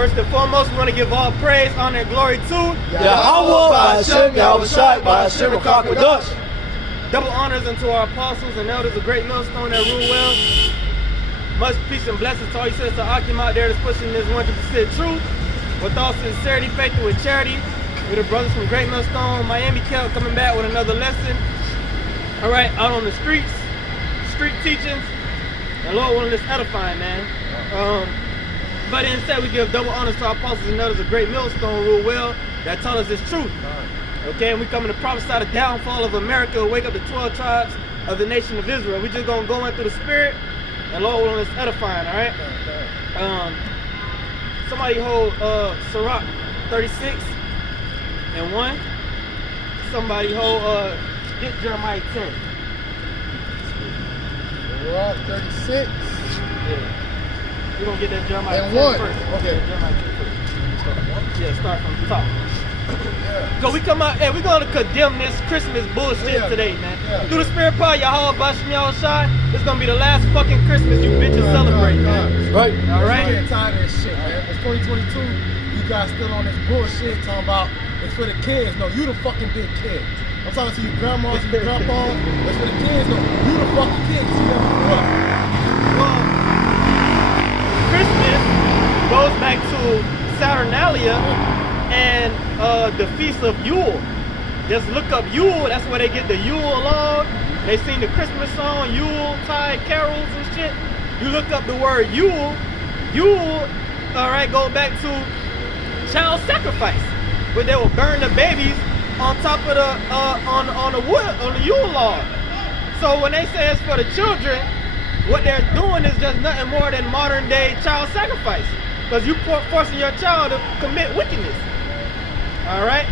First and foremost, we want to give all praise, honor, and glory to Yahweh, Hashem, Yahushai, Hashem, Kakadash. Double honors unto our apostles and elders of Great Millstone that rule well. Much peace and blessings to all you sisters to Akim out there that's pushing this 100% truth with all sincerity, faith, and with charity. We're the brothers from Great Millstone, Miami Camp, coming back with another lesson. All right, out on the streets, street teachings, and Lord willing, this edifying, man. But instead, we give double honors to our apostles and elders of Great Millstone rule well that taught us this truth. Okay, and we coming to prophesy the downfall of America, wake up the 12 tribes of the nation of Israel. We just gonna go in through the spirit, and Lord willing, it's edifying. All right. Somebody hold Sirach 36:1. Somebody hold get Jeremiah 10. Sirach 36. Yeah. We're gonna get that Jeremiah 10 1 first. Okay. Jeremiah 10 first. Yeah, start from the top. So we come out and we're gonna condemn this Christmas bullshit today, man. Through the spirit power, Yahweh Bashem Yahushai, it's gonna be the last fucking Christmas you bitches celebrate, man. Right. All right. I'm getting tired of this shit, man. It's 2022. You guys still on this bullshit talking about it's for the kids. No, you the fucking big kid. I'm talking to you grandmas and your grandpas. It's for the kids. No, you the fucking kids. You never grew up. Well, Christmas goes back to Saturnalia and the Feast of Yule. Just look up Yule, that's where they get the Yule log. They sing the Christmas song, Yule tide carols and shit. You look up the word Yule, all right, go back to child sacrifice, where they will burn the babies on top of the on the wood, on the Yule log. So when they say it's for the children, what they're doing is just nothing more than modern day child sacrifice, because you forcing your child to commit wickedness. All right,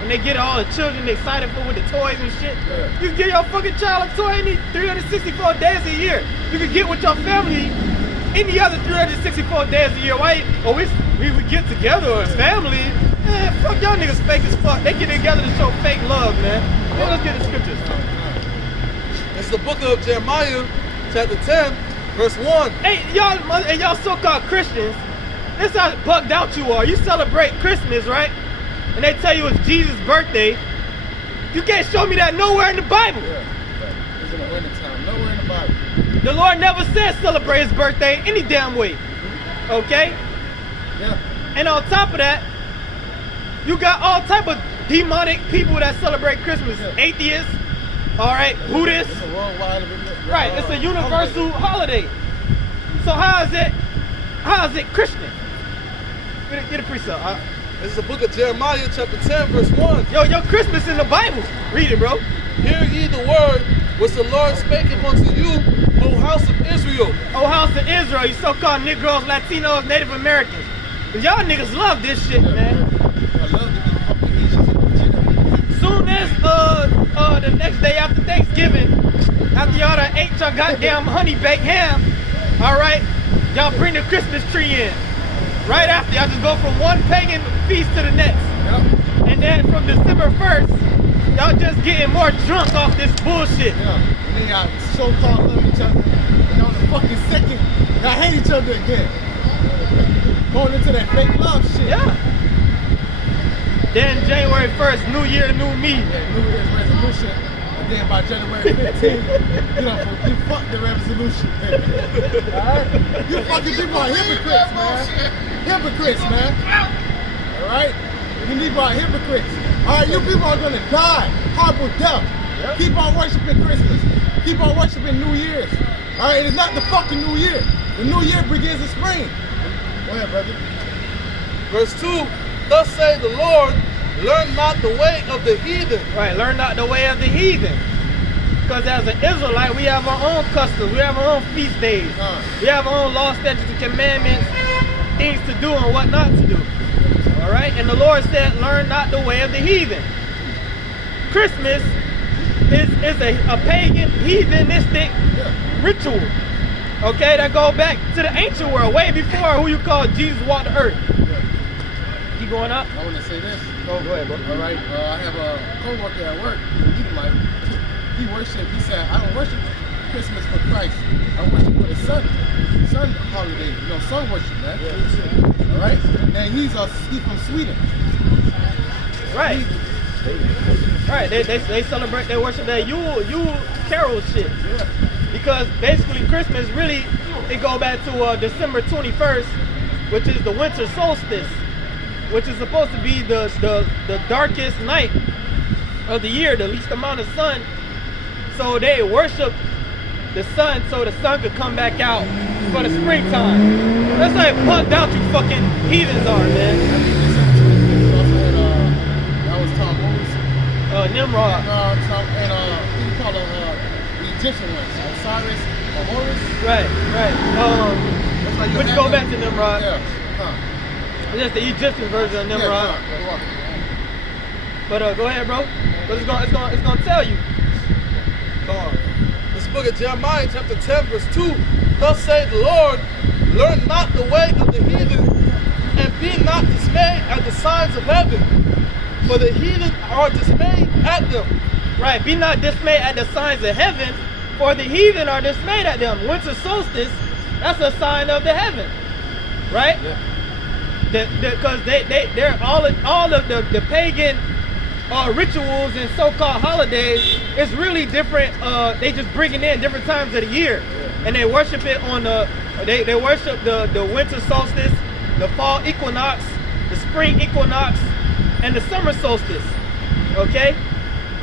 and they get all the children excited for with the toys and shit. You can give your fucking child a toy any 364 days a year. You can get with your family any other 364 days a year. Why? Oh, we get together as family. Man, fuck y'all niggas fake as fuck. They get together to show fake love, man. Man, let's get the scriptures. It's the book of Jeremiah, chapter 10, verse 1. Hey, y'all so-called Christians, this how bugged out you are. You celebrate Christmas, right? And they tell you it's Jesus' birthday. You can't show me that nowhere in the Bible. Yeah, it's in the wintertime. Nowhere in the Bible. The Lord never said celebrate his birthday any damn way. Okay? Yeah. And on top of that, you got all type of demonic people that celebrate Christmas. Atheists, all right, Buddhists. It's a worldwide Right, it's a universal holiday. So how is it Christian? Get a precept. This is the book of Jeremiah, chapter 10, verse 1. Yo, your Christmas in the Bible. Read it, bro. Hear ye the word which the Lord spake unto you, O house of Israel. Oh, house of Israel, you so-called Negroes, Latinos, Native Americans. Y'all niggas love this shit, man. I love to be fucking Asians and shit. Soon as the next day after Thanksgiving, after y'all done ate your goddamn honey baked ham, all right, y'all bring the Christmas tree in. Right after, y'all just go from one pagan feast to the next. Yep. And then from December 1st, y'all just getting more drunk off this bullshit. Yeah. And they got so-called love each other. And on the fucking second, y'all hate each other again. Going into that fake love shit. Yeah. Then January 1st, New Year, new me. Yeah, New Year's resolution. And then by January 15th, you fuck the resolution. Alright? You fucking people are hypocrites, man. Hypocrites, man. Alright? You people are hypocrites. Alright, you people are gonna die. Horrible death. Yep. Keep on worshiping Christmas. Keep on worshiping New Year's. Alright, it's not the fucking New Year. The New Year begins in spring. Go ahead, brother. Verse 2, thus saith the Lord, learn not the way of the heathen. Right, learn not the way of the heathen. Because as an Israelite, we have our own customs, we have our own feast days. We have our own law, statutes, and commandments, things to do and what not to do. All right, and the Lord said, learn not the way of the heathen. Christmas is a pagan, heathenistic ritual. Okay, that go back to the ancient world, way before who you call Jesus walked the earth. Keep going up. I want to say this. Go ahead, bro. All right, I have a co-worker at work. He worship. He said, I don't worship Christmas for Christ. I worship for the sun. Sun holiday. You know, sun worship, man. All right? And he's from Sweden. Right. Right. They celebrate, they worship that Yule Carol shit. Yeah. Because basically Christmas really, it go back to December 21st, which is the winter solstice, which is supposed to be the darkest night of the year, the least amount of sun. So they worship the sun so the sun could come back out for the springtime. That's how punked out you fucking heathens are, man. That was Tom Moses. Nimrod. And you call them the Egyptian ones, Osiris or Horus. Right. That's how you Which have go them. back to Nimrod. Yeah. Huh. It's just the Egyptian version of Nimrod. Yeah, But go ahead, bro. But it's gonna tell you. This book of Jeremiah, chapter 10, verse 2. Thus saith the Lord, learn not the way of the heathen, and be not dismayed at the signs of heaven, for the heathen are dismayed at them. Right, be not dismayed at the signs of heaven, for the heathen are dismayed at them. Winter solstice, that's a sign of the heaven, right? Yeah. Because they're all of the pagan rituals and so-called holidays is really different. They just bringing in different times of the year, and they worship it on they worship the winter solstice, the fall equinox, the spring equinox, and the summer solstice. Okay.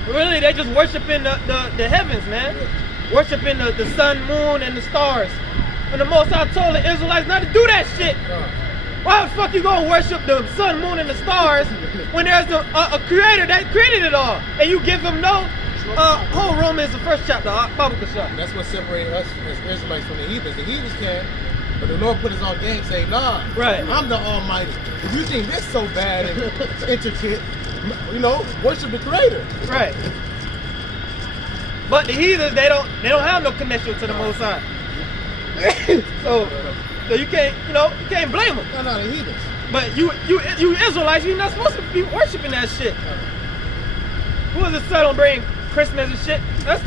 Really, they just worshiping the heavens, man. Worshiping the sun, moon, and the stars. And the Most High told the Israelites not to do that shit. Why the fuck you gonna worship the sun, moon, and the stars when there's a creator that created it all? And you give him no whole Romans, the first chapter, Bible Kasha. That's what separated us as Israelites from the heathens. The heathens can, but the Lord put his own game, say, nah, Right. I'm the Almighty. If you think this so bad and intricate, you know, worship the Creator. Right. But the heathens, they don't have no connection to the Most High. so you can't blame them. No, the heathens. But you Israelites, you're not supposed to be worshiping that shit. Who is it celebrating Christmas and shit?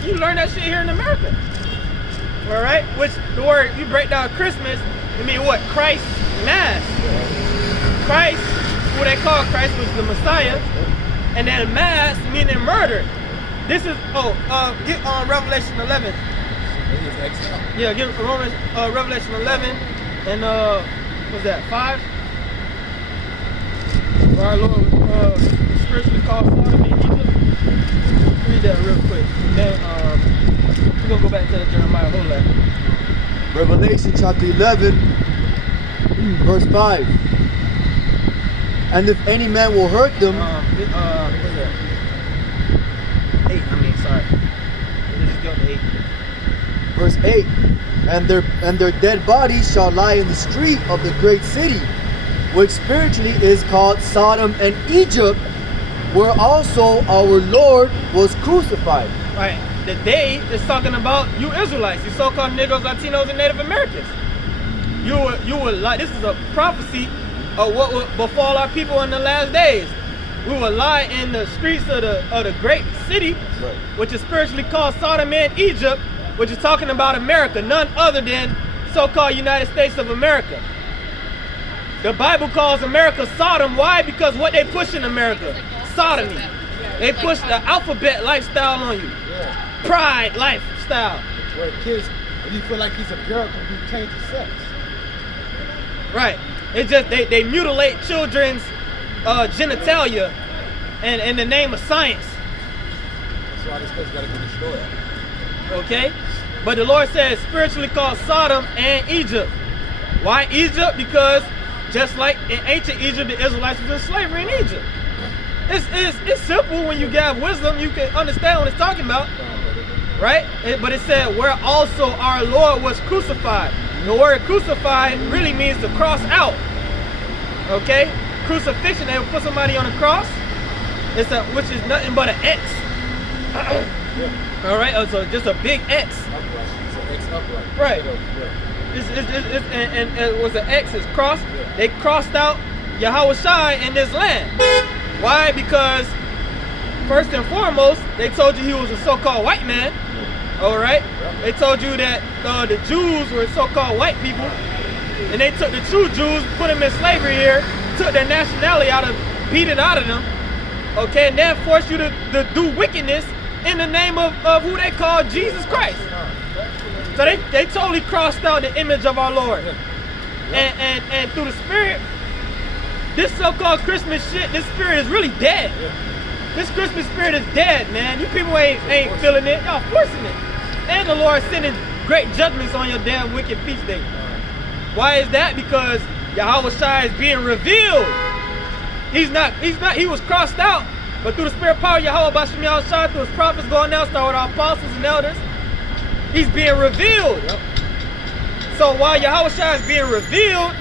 You learn that shit here in America. All right? Which the word, you break down Christmas, it mean what? Christ Mass. Christ, who they call Christ, was the Messiah. And then Mass meaning murder. This is, get on Revelation 11. Yeah, get Revelation 11 and what's that, 5? Where our Lord was spiritually called Sodom and Egypt. Read that real quick. Then we're gonna go back to the Jeremiah whole lot. Revelation chapter 11, verse 5. And if any man will hurt them, What's that? 8, sorry. Just go to 8. verse 8, and their dead bodies shall lie in the street of the great city, which spiritually is called Sodom and Egypt, where also our Lord was crucified. Right. The day is talking about you Israelites, you so-called Negroes, Latinos, and Native Americans. You will lie. This is a prophecy of what will befall our people in the last days. We will lie in the streets of the great city, Right. which is spiritually called Sodom and Egypt, which is talking about America, none other than so-called United States of America. The Bible calls America Sodom. Why? Because what they push in America, sodomy. They push the alphabet lifestyle on you. Yeah. Pride lifestyle. Where kids, when you feel like he's a girl, can be changed to sex. Right. It just they mutilate children's genitalia and in the name of science. That's why this place got to be destroyed. Okay? But the Lord says spiritually called Sodom and Egypt. Why Egypt? Because just like in ancient Egypt, the Israelites was in slavery in Egypt. It's simple when you have wisdom, you can understand what it's talking about. Right? But it said where also our Lord was crucified. The word crucified really means to cross out. Okay? Crucifixion, they would put somebody on a cross. Which is nothing but an X. All right, so just a big X. Upright. It's an X upright. Right. Yeah. And it was an X, it's crossed. Yeah. They crossed out Yahweh Shai in this land. Why? Because first and foremost, they told you he was a so-called white man. All right. They told you that the Jews were so-called white people, and they took the true Jews, put them in slavery here, took their nationality out of, beat it out of them. Okay, and then forced you to do wickedness in the name of who they call Jesus Christ. So they totally crossed out the image of our Lord. And through the Spirit, this so-called Christmas shit, this spirit is really dead. This Christmas spirit is dead, man. You people ain't feeling it. Y'all forcing it. And the Lord sending great judgments on your damn wicked feast day. Why is that? Because Yahweh Shai is being revealed. He was crossed out. But through the spirit power of Yahweh Bashem Yahweh Shai, through his prophets going out, start with our apostles and elders, he's being revealed. So while Yahweh Shai is being revealed,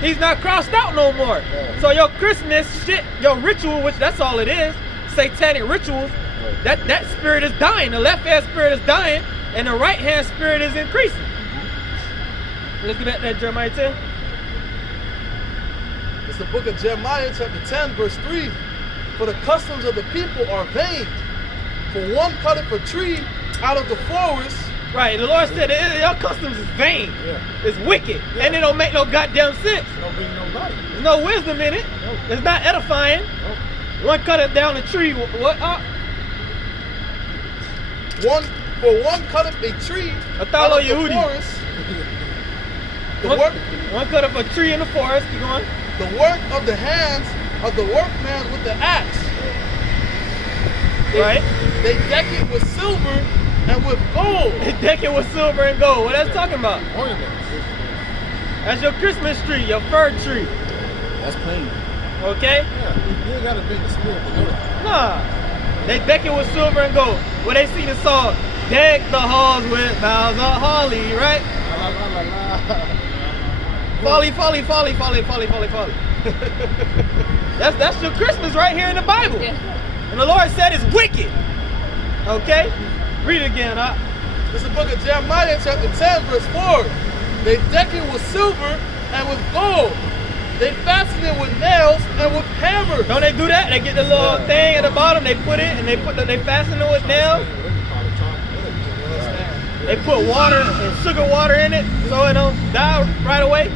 he's not crossed out no more. So your Christmas shit, your ritual, which that's all it is, satanic rituals, that spirit is dying. The left hand spirit is dying, and the right hand spirit is increasing. Let's get back to that Jeremiah 10. It's the book of Jeremiah, chapter 10, verse 3. For the customs of the people are vain. For one cutteth a tree out of the forest. Right, the Lord said your customs is vain. It's wicked. And it don't make no goddamn sense. There's no wisdom in it. It's not edifying. One cutteth down a tree. What? One cutteth a tree out of the forest. One cutteth a tree in the forest. Keep going. The work of the hands of the workman with the axe. Right. They deck it with silver and with gold. They deck it with silver and gold. What that's talking about? That's your Christmas tree, your fir tree. That's plain. Okay? Yeah, you ain't gotta be in the spirit to know that. Nah. They deck it with silver and gold. When they sing the song, deck the halls with boughs of holly, right? Folly, folly, folly, folly, folly, folly, folly. That's your Christmas right here in the Bible. And the Lord said it's wicked. Okay? Read it again, huh? This is the book of Jeremiah, chapter 10, verse 4. They deck it with silver and with gold. They fasten it with nails and with hammers. Don't they do that? They get the little thing at the bottom, they put it, and they fasten it with nails. They put water and sugar water in it so it don't die right away.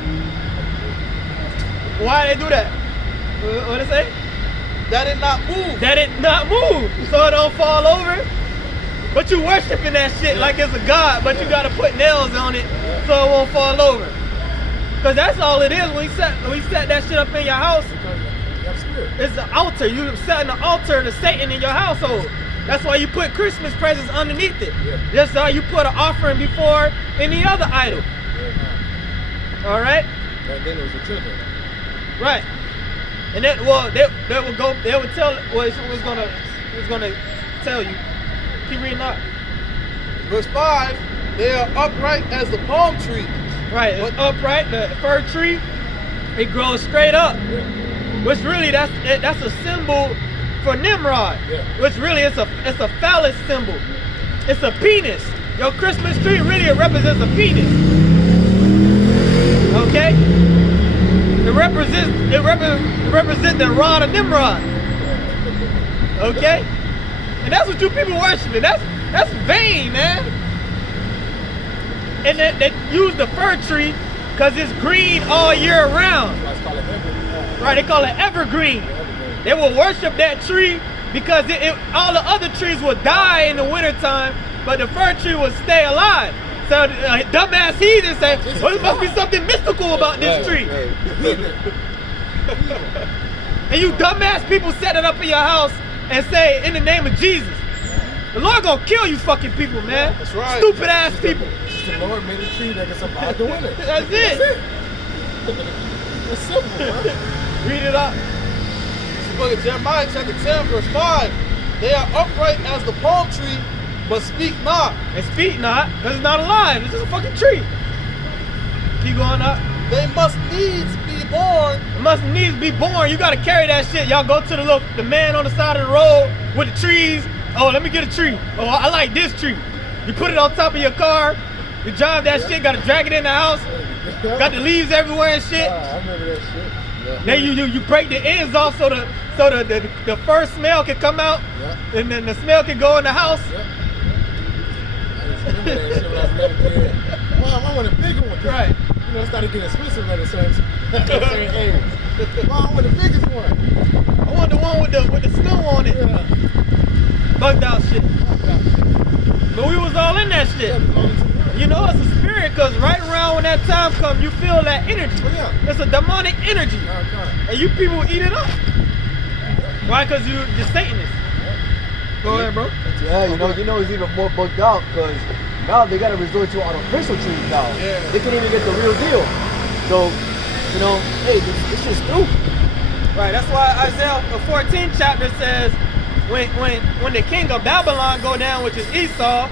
Why they do that? What it say? That it not move. That it not move, so it don't fall over. But you worshiping that shit like it's a god, but you gotta put nails on it so it won't fall over. Cause that's all it is when you set that shit up in your house. It's an altar. You setting an altar to Satan in your household. That's why you put Christmas presents underneath it. Just how you put an offering before any other idol. All right. And then it was a children. Right. And then, well, they would go. They would tell. Well, it was gonna tell you. Keep reading up. Verse 5. They are upright as the palm tree. Right. It's upright. The fir tree, it grows straight up. Which really that's a symbol for Nimrod. Which really it's a phallus symbol. It's a penis. Your Christmas tree really it represents a penis. Okay. It represents the rod of Nimrod. Okay? And that's what you people worshiping. That's vain, man. And they use the fir tree because it's green all year round. Right, they call it evergreen. They will worship that tree because all the other trees will die in the wintertime, but the fir tree will stay alive. So dumbass heathens say, well, there must be something mystical about this tree. And you dumbass people set it up in your house and say, in the name of Jesus. The Lord gonna kill you fucking people, man. That's right. Stupid ass people. The Lord made a tree that can survive the winter. That's it. It's simple, bro. Read it up. This is the book of Jeremiah, chapter 10, verse 5. They are upright as the palm tree, but speak not. And speak not, because it's not alive. It's just a fucking tree. Keep going up. They must needs be born. It must needs be born. You gotta carry that shit. Y'all go to the man on the side of the road with the trees. Oh, let me get a tree. Oh, I like this tree. You put it on top of your car. You drive that shit. Gotta drag it in the house. Got the leaves everywhere and shit. I remember that shit. Then you break the ends off so the first smell can come out, and then the smell can go in the house. that shit when I was a little kid. Mom, I want a bigger one. Right. You know, it started getting expensive at a certain age. Mom, I want the biggest one. I want the one with the snow on it. Yeah. Bugged out shit. But we was all in that shit. You know it's a spirit, cause right around when that time comes, you feel that energy. Oh, yeah. It's a demonic energy. And you people eat it up. Why? Cause you're Satanists. Go ahead, bro. Yeah, you know it's even more bugged out because now they gotta resort to artificial trees now. Yeah. They can't even get the real deal. So, you know, hey, this shit's through. Right. That's why Isaiah the 14th chapter says, when the king of Babylon go down, which is Esau,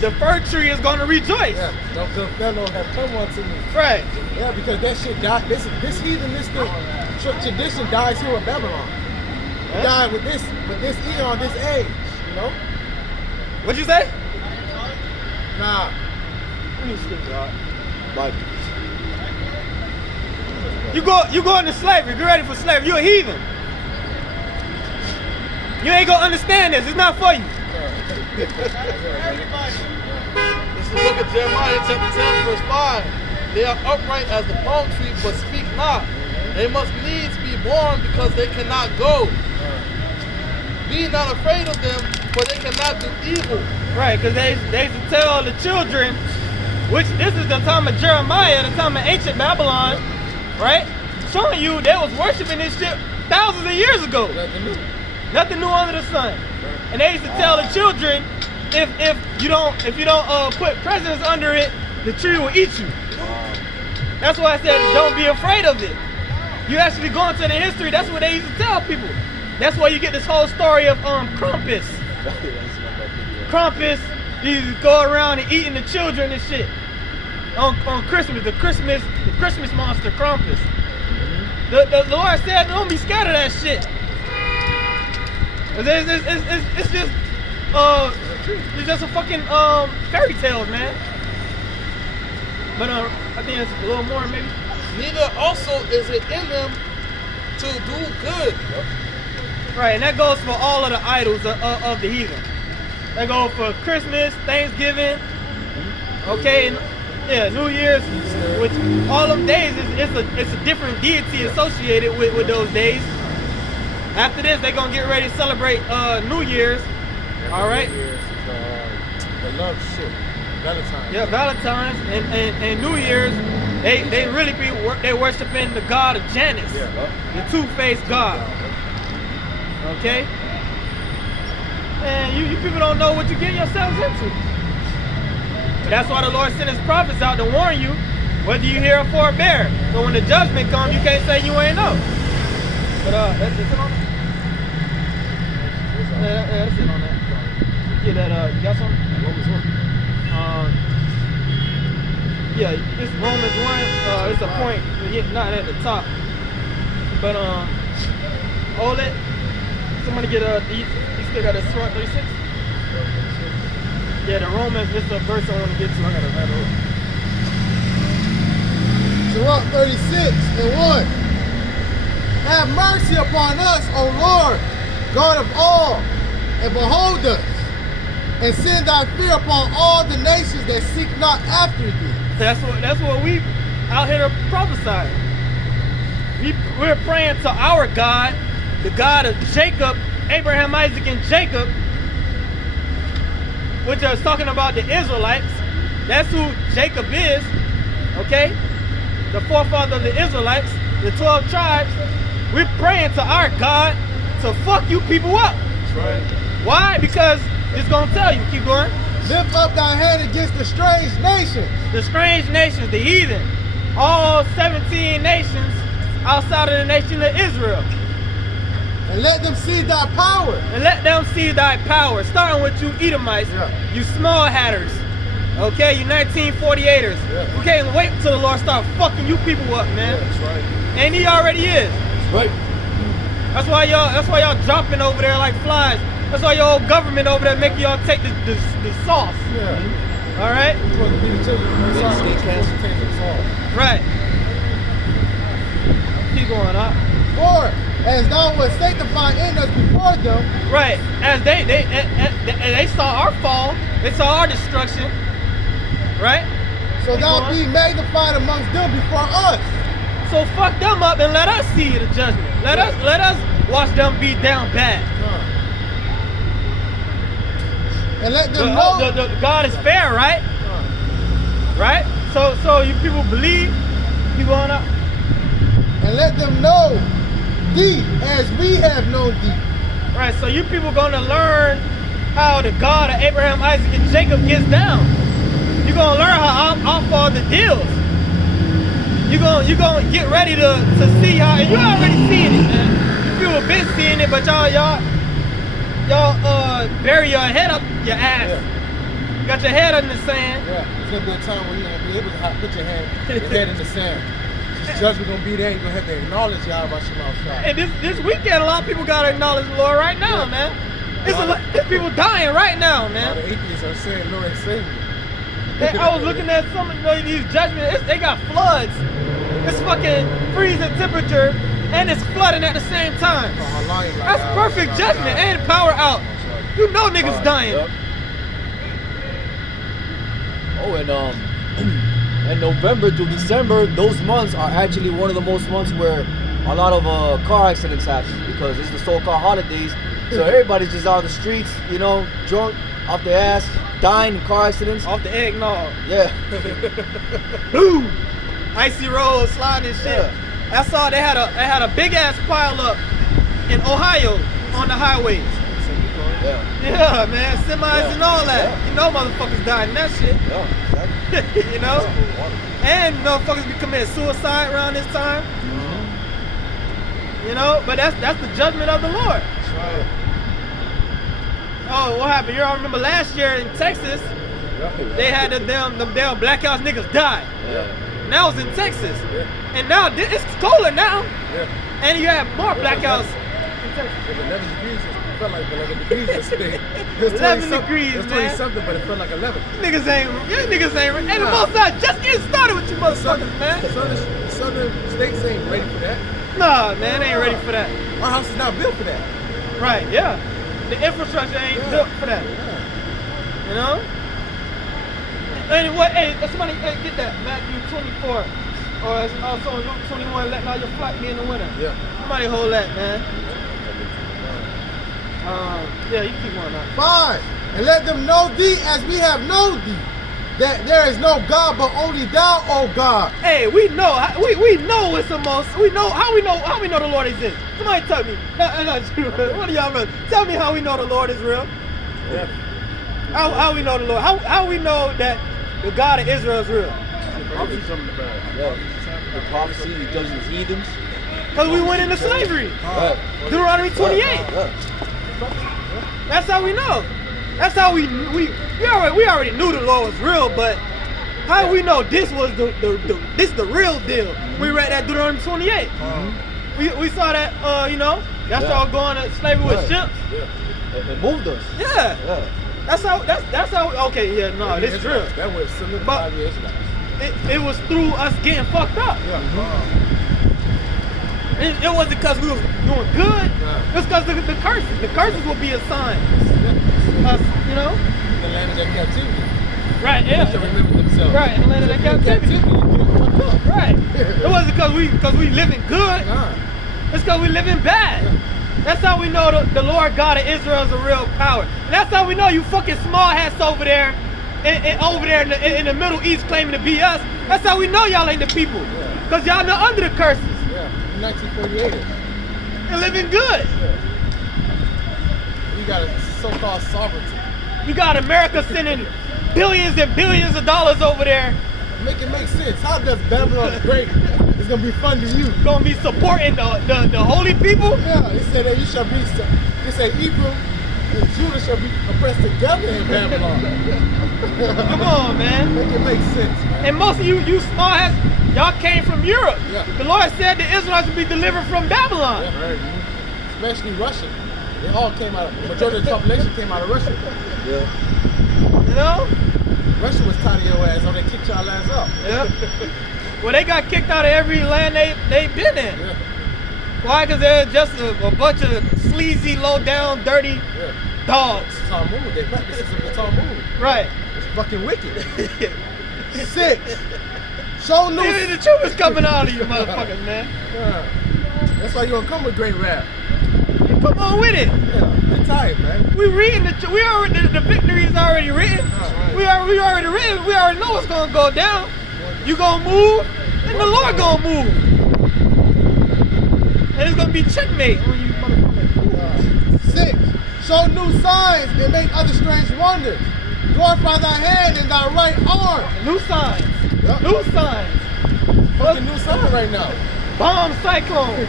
the fir tree is gonna rejoice. Yeah, don't good fellow have come unto me. Right. Yeah, because that shit died. This heathenistic tradition dies here in Babylon. It died with this eon, this age, you know? What'd you say? Nah. Like, You go into slavery. Get ready for slavery. You a heathen. You ain't gonna understand this. It's not for you. This is the book of Jeremiah chapter 10 verse 5. They are upright as the palm tree, but speak not. They must needs be born because they cannot go. Be not afraid of them, for they cannot do evil. Right, because they used to tell the children, which this is the time of Jeremiah, the time of ancient Babylon, right? Showing you they was worshiping this shit thousands of years ago. Nothing new under the sun. And they used to tell the children, if you don't put presents under it, the tree will eat you. That's why I said don't be afraid of it. You actually go into the history, that's what they used to tell people. That's why you get this whole story of Krampus. Krampus, you go around and eating the children and shit. On Christmas, the Christmas monster Krampus. The Lord said, don't be scared of that shit. It's just a fucking fairy tales, man. But I think it's a little more maybe. Neither also is it in them to do good. Right, and that goes for all of the idols of the heathen. That goes for Christmas, Thanksgiving, okay, and yeah, New Year's, which all of them days it's a different deity associated with those days. After this, they're gonna get ready to celebrate New Year's. All right. New Year's is the love shit. Valentine's. Yeah, Valentine's and New Year's, they really they worshiping the god of Janus, the two-faced god. Okay? And you people don't know what you're getting yourselves into. That's why the Lord sent his prophets out to warn you, whether you hear or forbear. So when the judgment comes, you can't say you ain't know. But that's it on that. Yeah, that's it on that. Yeah, that you got something? Yeah, this Romans 1, it's a point, not at the top. But hold it. Somebody get you still got a short 36? Yeah, the Romans, this is the verse I want to get to. I gotta write it Sirach 36 and 1. Have mercy upon us, O Lord, God of all, and behold us, and send thy fear upon all the nations that seek not after thee. That's what we out here prophesying. We're praying to our God, the God of Jacob, Abraham, Isaac, and Jacob, which is talking about the Israelites. That's who Jacob is, okay? The forefather of the Israelites, the 12 tribes. We're praying to our God to fuck you people up. That's right. Why? Because it's gonna tell you. Keep going. Lift up thy hand against the strange nations. The strange nations, the heathen, all 17 nations outside of the nation of Israel. And let them see thy power. And let them see thy power. Starting with you Edomites, you small hatters, okay, you 1948ers. Yeah. We can't wait till the Lord start fucking you people up, man. Yeah, that's right. And he already is. right. That's why y'all dropping over there like flies. That's why your old government over there making y'all take the sauce. Yeah. All right? We're supposed to be the children. We're supposed to take this off. Right. Keep going, huh? For as thou wast sanctified in us before them. Right. As they saw our fall, they saw our destruction. right? So Keep thou going. be magnified amongst them before us. So fuck them up and let us see the judgment. Let us watch them beat down bad. And let them know. The God is fair, right? Right? So you people believe. Keep going up. And let them know thee as we have known thee. Right, so you people gonna learn how the God of Abraham, Isaac, and Jacob gets down. You're gonna learn how our Father deals. You're gonna get ready to see how, and you're already seeing it, man. You people been seeing it, but y'all bury your head up your ass. Yeah. Got your head in the sand. Yeah, it's gonna be a time where you're gonna be able to put your head in the sand. This judgment gonna be there. You're gonna have to acknowledge Yahweh Shema Shah. And this weekend, a lot of people gotta acknowledge the Lord right now, man. There's people dying right now, All man. the atheists are saying Lord and Savior. I was looking at some of these judgments. They got floods. It's fucking freezing temperature, and it's flooding at the same time. That's perfect judgment and power out. You know niggas dying. Yep. Oh, and November to December, those months are actually one of the most months where a lot of car accidents happen because it's the so-called holidays. So everybody's just out on the streets, you know, drunk, off their ass, dying in car accidents. Off the eggnog. Yeah. Boom! Icy roads, sliding and shit. Yeah. I saw they had a big ass pile up in Ohio on the highways. Yeah. Yeah, man, semis Yeah. and all that. Yeah. You know motherfuckers dying in that shit. Yeah, exactly. You know? And motherfuckers be committing suicide around this time. You know? But that's the judgment of the Lord. Oh, what happened? You all remember last year in Texas, they had them damn black house niggas die. Yeah. Now it's in Texas. And now it's colder now. Yeah. And you have more blackouts. It was 11 degrees. It felt like 11 degrees yesterday. It was 11 20 degrees, It was man. 20 something, but it felt like 11. Niggas ain't. And the Nah. most side just getting started with you motherfuckers, man. Southern states ain't ready for that. Nah, man, they ain't ready for that. Our house is not built for that. Right, yeah. The infrastructure ain't Yeah. built for that. Yeah. You know? Anyway, hey, somebody get that. Matthew 24. Or it's also Luke 21, let not your flock be in the winter. Yeah. Somebody hold that, man. Yeah, you keep one up. 5. And let them know thee as we have known thee, that there is no God but only thou, O God. Hey, we know it's the most. We know how we know the Lord exists. Somebody tell me. Not you. One of y'all brothers. Tell me how we know the Lord is real. Yeah. How we know the Lord? How we know that the God of Israel is real? Yeah. The prophecy, he judges the heathens. Because we went into slavery. Right. Deuteronomy 28. Yeah. That's how we know. That's how we already knew the Lord was real, but how we know this was the real deal? We read that Deuteronomy 28. We saw that that's Yeah. all going to slavery with Right. ships. Yeah. It moved us. Yeah. Yeah. That's how okay, yeah, no, this is real. That was solidified the Israelites. It was through us getting fucked up. Yeah. It wasn't because we was doing good. Right. It was because the curses. The curses will be a sign. Us, you know? The land of their captivity. Right, They should yeah. remember themselves. Right, in the land of their captivity. You get fucked up. Right. It wasn't because we living good. Nah. It's because we living bad. That's how we know the Lord God of Israel is a real power. And that's how we know you fucking small hats over there and over there in the Middle East claiming to be us. That's how we know y'all ain't the people. Because y'all not under the curses. Yeah. 1948. You're living good. We got a so-called sovereignty. You got America sending billions and billions of dollars over there. Make it make sense. How does Babylon the Great is gonna be funding you? Gonna be supporting the holy people. Yeah, it said that you shall be. It said Ephraim and Judah shall be oppressed together in Babylon. Come on, man. Make it make sense, man. And most of you small hats, y'all came from Europe. Yeah. The Lord said the Israelites would be delivered from Babylon. Yeah, right. Especially Russia. They all came out. The majority of the population came out of Russia. Yeah. You know? Russia was tired of your ass, so they kicked y'all ass out. Yep. Well, they got kicked out of every land they been in. Yeah, Why? Because they're just a bunch of sleazy, low down, dirty yeah. dogs. Talmud, they practices of the Talmud. Right. It's fucking wicked. 6. Show new. The truth is coming out of you, motherfuckers, man. Yeah. That's why you gonna come with great rap. Come on with it. Yeah, I'm tired, man. We reading the victory is already written. Right. We already written. We already know what's gonna go down. You gonna move, and the Lord gonna move. And it's gonna be checkmate on you, motherfuckers. 6. Show new signs and make other strange wonders. Glorify thy hand and thy right arm. New signs. Yep. New signs. What's a new sign right now? Bomb cyclone.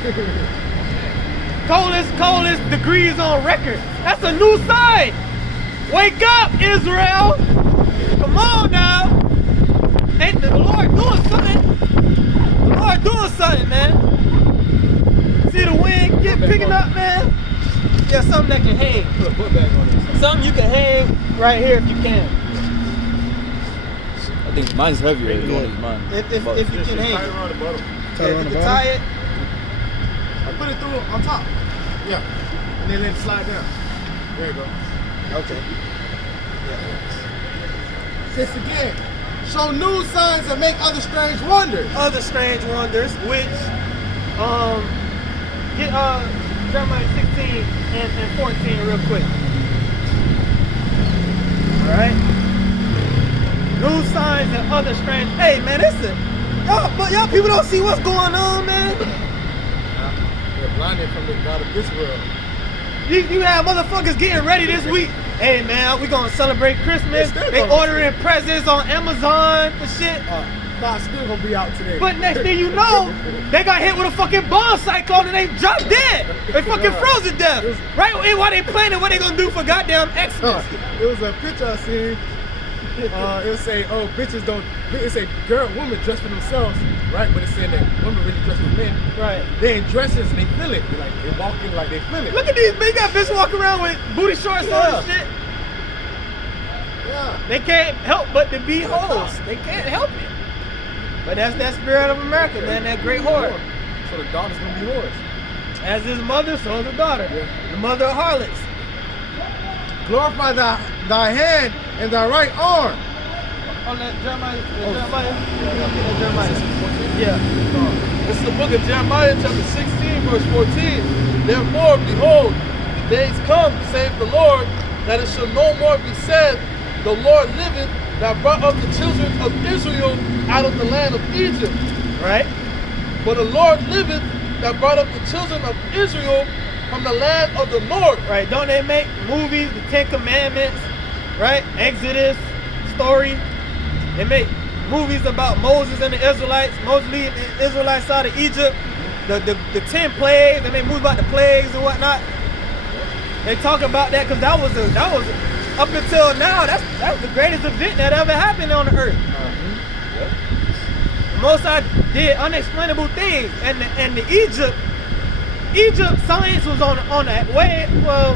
Coldest degrees on record. That's a new sign. Wake up, Israel. Come on now. Ain't the Lord doing something? The Lord doing something, man. See the wind picking up, man? Yeah, something that can hang. Put a book bag on this. Something you can hang right here if you can. I think mine's heavier than one of mine. If you can hang. Tie it around the bottom. Yeah, if you can tie it. I put it through on top. Yeah. And then let it slide down. There you go. Okay. 6 again. Show new signs and make other strange wonders. Other strange wonders, which get Jeremiah 16 and 14 real quick. Alright? New signs and other strange. Hey man, listen. Y'all people don't see what's going on, man. They're blinded from the God of this world. You have motherfuckers getting ready this week. Hey man, we gonna celebrate Christmas. They ordering presents on Amazon and shit. Nah, still gonna be out today. But next thing you know, they got hit with a fucking bomb cyclone and they dropped dead. They fucking froze to death. Right while they planning what they gonna do for goddamn Xmas. It was a picture I seen. It would say, oh, bitches don't. It say women dress for themselves, right? But it's saying that women really dress for men. Right. They in dresses and they feel it. Like they walking like they feel it. Look at these big got bitches walking around with booty shorts on and shit. Yeah. They can't help but to be hoes. They can't help it. But that's that spirit of America, man. That great whore. So the daughter's gonna be whores. As his mother, so is the daughter. The mother of harlots. Glorify thy hand and thy right arm. On that Jeremiah. Yeah. This is the book of Jeremiah, chapter 16, verse 14. Therefore, behold, the days come, saith the Lord, that it shall no more be said, the Lord liveth, that brought up the children of Israel out of the land of Egypt. Right? But the Lord liveth, that brought up the children of Israel from the land of the north. Right. Don't they make movies, the 10 Commandments, right? Exodus, story. They make movies about Moses and the Israelites, Moses leading the Israelites out of Egypt, the 10 plagues. They make movies about the plagues and whatnot. They talk about that because that was up until now, that was the greatest event that ever happened on the earth. The Most High did unexplainable things, and the Egypt science was on that way. Well,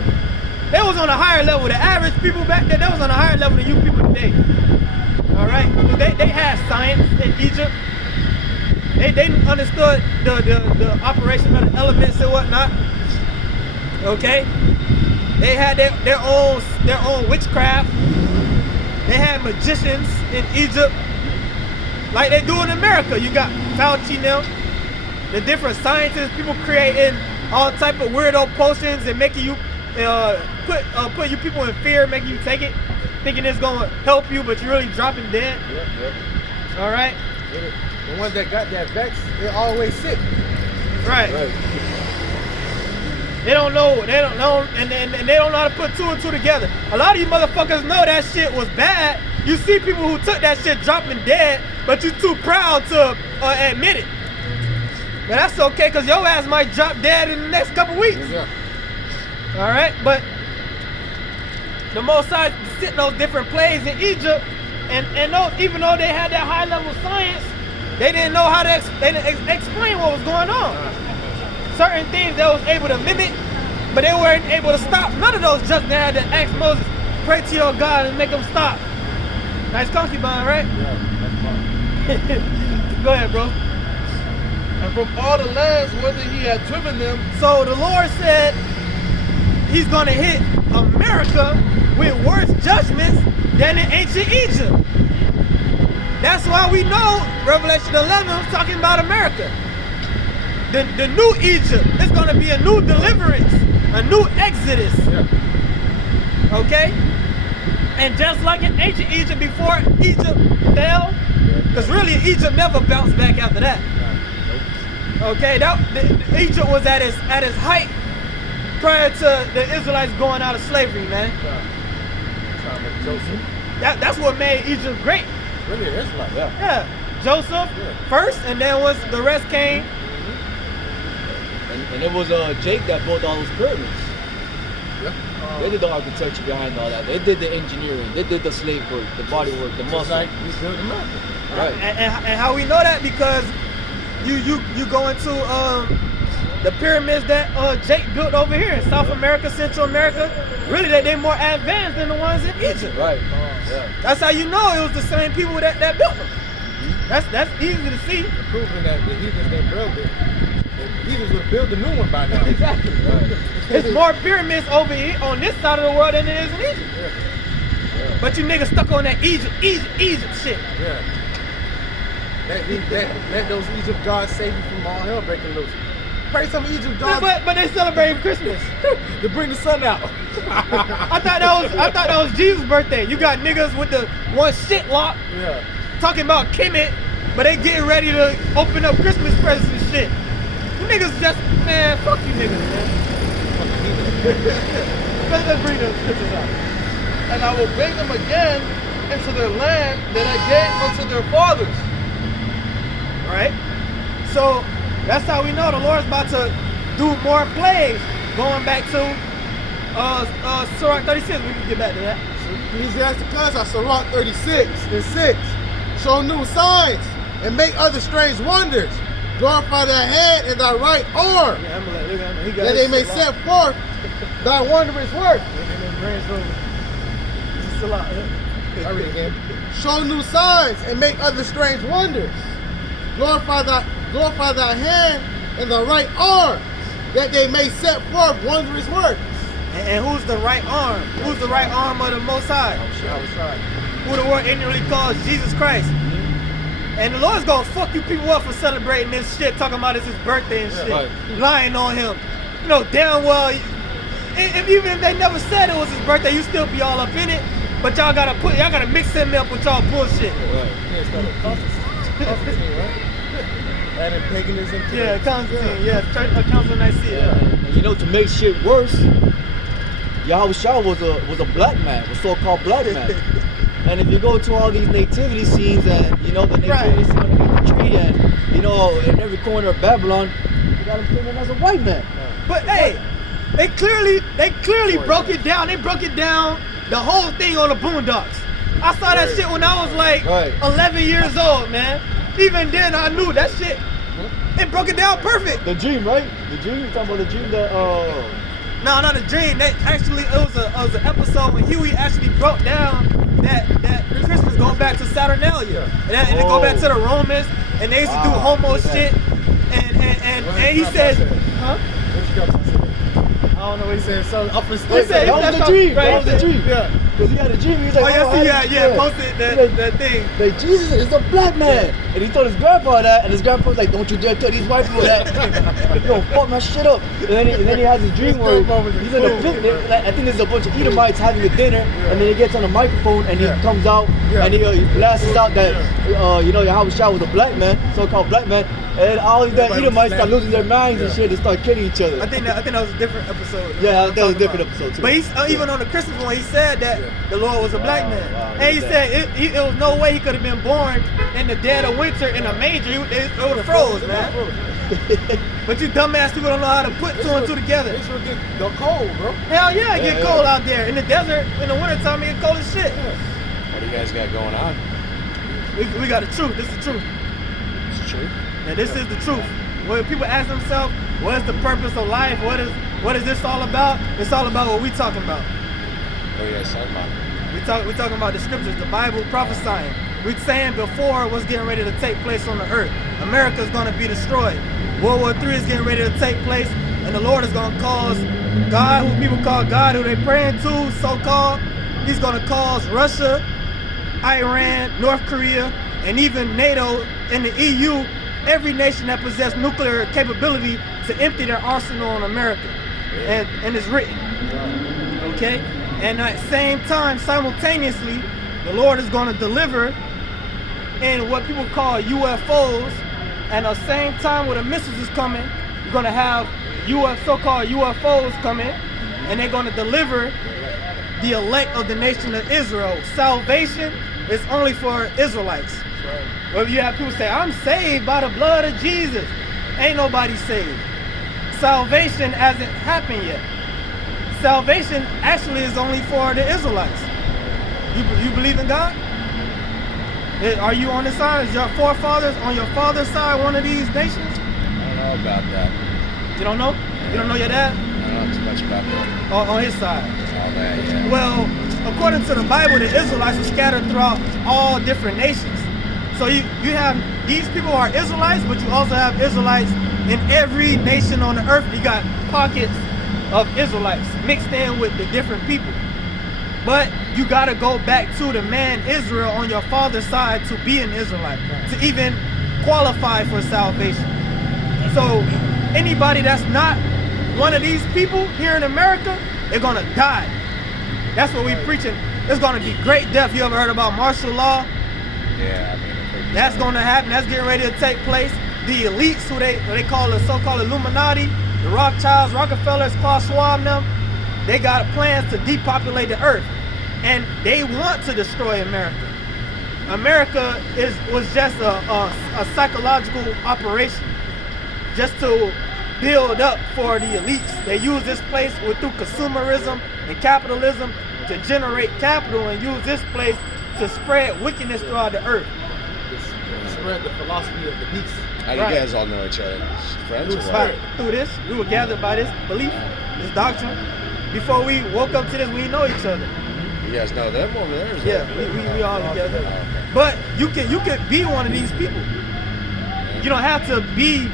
they was on a higher level. The average people back then, they was on a higher level than you people today. All right, they had science in Egypt. They understood the operation of the elements and whatnot. Okay, they had their own witchcraft. They had magicians in Egypt, like they do in America. You got Fauci now, the different scientists, people creating all type of weirdo potions and making you put you people in fear, making you take it, thinking it's gonna help you, but you're really dropping dead. Yep. All right. The ones that got that vex, they're always sick. Right. They don't know, and they don't know how to put two and two together. A lot of you motherfuckers know that shit was bad. You see people who took that shit dropping dead, but you too proud to admit it. But that's okay, cause your ass might drop dead in the next couple weeks. Yeah. All right, but the Most High sent those different plagues in Egypt, and even though they had that high level science, they didn't know how to explain what was going on. Certain things they was able to mimic, but they weren't able to stop. None of those just they had to ask Moses, pray to your God and make them stop. Nice concubine, right? Yeah, Go ahead, bro. And from all the lands whither he had driven them, So the Lord said he's gonna hit America with worse judgments than in ancient Egypt. That's why we know Revelation 11 was talking about America. The new Egypt. It's going to be a new deliverance, a new exodus. Yeah. Okay? And just like in ancient Egypt before Egypt fell, because really Egypt never bounced back after that. Okay, Egypt was at its height prior to the Israelites going out of slavery, man. Time of Joseph. That's what made Egypt great. Really, it is like that. Yeah, Joseph first, and then once the rest came. And it was Jake that built all those pyramids. Yeah. They did the architecture behind all that. They did the engineering. They did the slave work, the body work, the muscle. Like we built America. Right. And how we know that, because you go into the pyramids that Jake built over here in South America, Central America. Really, they more advanced than the ones in Egypt. Right. Yeah. That's how you know it was the same people that built them. That's easy to see. Proving that the heathens didn't build it. The heathens would build a new one by now. Exactly. Right. There's more pyramids over here on this side of the world than there is in Egypt. Yeah. But you niggas stuck on that Egypt shit. Yeah. Let those Egypt gods save you from all hell breaking loose. Pray some Egypt gods But they celebrating Christmas. to bring the sun out. I thought that was Jesus' birthday. You got niggas with the one shit lock Yeah. talking about Kemet, but they getting ready to open up Christmas presents and shit. You niggas just, man, fuck you niggas, man. Let's bring those scriptures out. And I will bring them again into their land that I gave unto their fathers. Right? So that's how we know the Lord's about to do more plagues. Going back to Surah 36, we can get back to that. Ecclesiastes, Sirach 36 and 6. Show new signs and make other strange wonders. Glorify thy hand and thy right arm, Yeah, I'm gonna let he got that they may set forth thy wondrous work. I read again. Show new signs and make other strange wonders. Glorify thy hand and thy right arm, that they may set forth wondrous works. And who's the right arm? Who's the right arm of the Most High? Who the word ignorantly calls Jesus Christ. And the Lord's gonna fuck you people up for celebrating this shit, talking about it's his birthday and shit, right. lying on him. You know damn well, even if they never said it was his birthday, you still be all up in it. But y'all gotta mix him up with y'all bullshit. Right. Constantine, right? Adding paganism to Yeah, Constantine. Yeah, Church of Council of Nicaea. Yeah. And you know, to make shit worse, Yahushua was a black man, a so-called black man. And if you go to all these nativity scenes, and you know the nativity scene underneath the tree, and you know in every corner of Babylon, you got him painted as a white man. But hey, they clearly broke it down. They broke it down the whole thing on the Boondocks. I saw that shit when I was like 11 years old, man. Even then I knew that shit. They broke it down perfect. The dream, right? The dream. You talking about the dream? No, not a dream. It was an episode when Huey actually broke down that Christmas going back to Saturnalia, and it go back to the Romans, and they used to do homo shit, and he said, huh? I don't know what he said. So up in He state. said, That was the dream. Right, That was the dream. Yeah. Because he had a dream. He was like, Oh yeah, posted that thing. Like, Jesus is a black man. And he told his grandpa that, and his grandpa was like, don't you dare tell these white people that. Yo, fuck my shit up. And then he has his dream where he's at a picnic. Like, I think there's a bunch of Edomites having a dinner, and then he gets on a microphone, and he comes out, and he blasts out that, Yahushua was a black man, so-called black man. And all these Edomites start losing their minds and shit, they start killing each other. I think that was a different episode. Yeah, that was a different episode too. But he's even on the Christmas one, he said that the Lord was a black man, wow, and he said it was no way he could have been born in the dead of winter in a manger. It would have froze, man. But you dumbass people don't know how to put two and two together. This will get cold, bro. Hell yeah, it get cold out there in the desert in the wintertime. It get cold as shit. What do you guys got going on? We got the truth. This is the truth. It's true. Now this is the truth. When people ask themselves, what is the purpose of life? What is this all about? It's all about what we talking about. What are you guys talking about? We talking about the scriptures, the Bible prophesying. We saying before what's getting ready to take place on the earth. America's going to be destroyed. World War III is getting ready to take place, and the Lord is going to cause God, who people call God, who they praying to, so-called, he's going to cause Russia, Iran, North Korea, and even NATO and the EU, every nation that possesses nuclear capability to empty their arsenal on America. And it's written. Okay? And at the same time, simultaneously, the Lord is going to deliver in what people call UFOs. And at the same time when the missiles is coming, you're going to have so-called UFOs coming, and they're going to deliver the elect of the nation of Israel. Salvation is only for Israelites. Where you have people say, I'm saved by the blood of Jesus. Ain't nobody saved. Salvation hasn't happened yet. Salvation actually is only for the Israelites. You believe in God? Are you on the side? Is your forefathers on your father's side one of these nations? I don't know about that. You don't know? You don't know your dad? I don't know too much about that. On his side. All that, yeah. Well, according to the Bible, the Israelites were scattered throughout all different nations. So you have, these people are Israelites, but you also have Israelites in every nation on the earth. You got pockets of Israelites mixed in with the different people. But you gotta go back to the man Israel on your father's side to be an Israelite, to even qualify for salvation. So anybody that's not one of these people here in America, they're gonna die. That's what we preaching. There's gonna be great death. You ever heard about martial law? Yeah, I mean, I've heard That's gonna happen. That's getting ready to take place. The elites, who they call the so-called Illuminati, the Rothschilds, Rockefellers, Klaus Schwab, them, they got plans to depopulate the earth, and they want to destroy America. America was just a psychological operation, just to build up for the elites. They use this place through consumerism and capitalism to generate capital, and use this place to spread wickedness throughout the earth. Spread the philosophy of the beast. How do you Right. guys all know each other? Just friends or what? Right. Through this, we were gathered by this belief, this doctrine. Before we woke up to this, we didn't know each other. You guys know them over there? Is Yeah, that- we all together. Oh, okay. But you can be one of these people. You don't have to be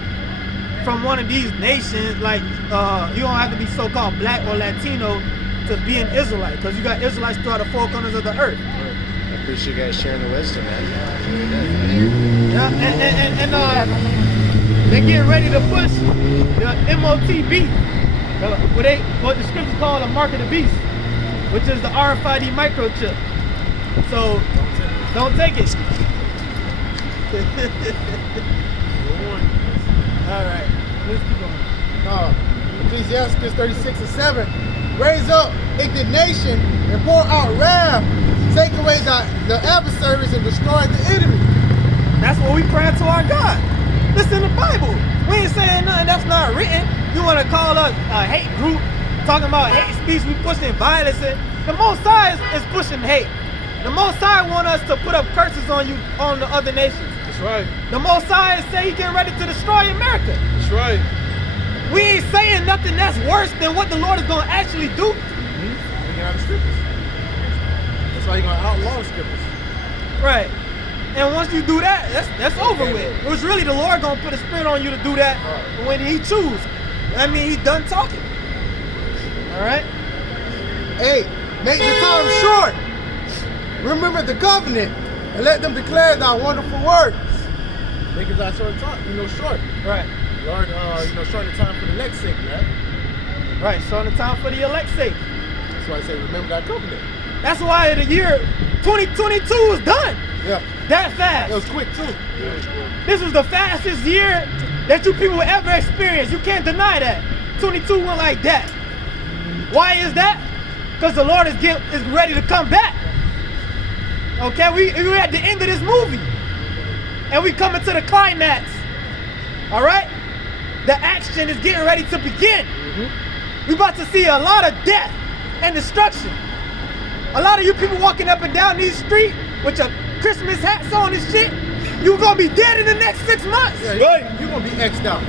from one of these nations. Like you don't have to be so-called black or Latino to be an Israelite, because you got Israelites throughout the four corners of the earth. I appreciate you guys sharing the wisdom, man. Yeah, and they're getting ready to push the MOTB, what the scriptures call the mark of the beast, which is the RFID microchip. So don't take it. All right, let's keep going. Ecclesiastes 36:7. Raise up indignation and pour out wrath. Take away the adversaries and destroy the enemy. That's what we praying to our God. This in the Bible. We ain't saying nothing that's not written. You want to call us a hate group, talking about hate speech, we pushing violence. The Most High is pushing hate. The Most High want us to put up curses on you, on the other nations. That's right. The Most High say he getting ready to destroy America. That's right. We ain't saying nothing that's worse than what the Lord is going to actually do. And get out the scriptures. That's why you're gonna outlaw the scriptures. Right. And once you do that, that's over with. It was really the Lord gonna put a spirit on you to do that when he choose. I mean, he done talking. All right? Hey, make the time short. Remember the covenant and let them declare thy wonderful works. Make it thy short time, short. Right. Lord, shorten the time for the elect's sake, man. Right. So the time for the elect's sake. That's why I say remember that covenant. That's why the year 2022 was done Yeah. that fast. It was quick too. This was the fastest year that you people will ever experience. You can't deny that. 22 went like that. Why is that? Because the Lord is ready to come back. Okay, we're at the end of this movie, and we coming to the climax. All right, the action is getting ready to begin. We about to see a lot of death and destruction. A lot of you people walking up and down these streets with your Christmas hats on and shit, you're gonna be dead in the next 6 months. Yeah, you're gonna be X'd out.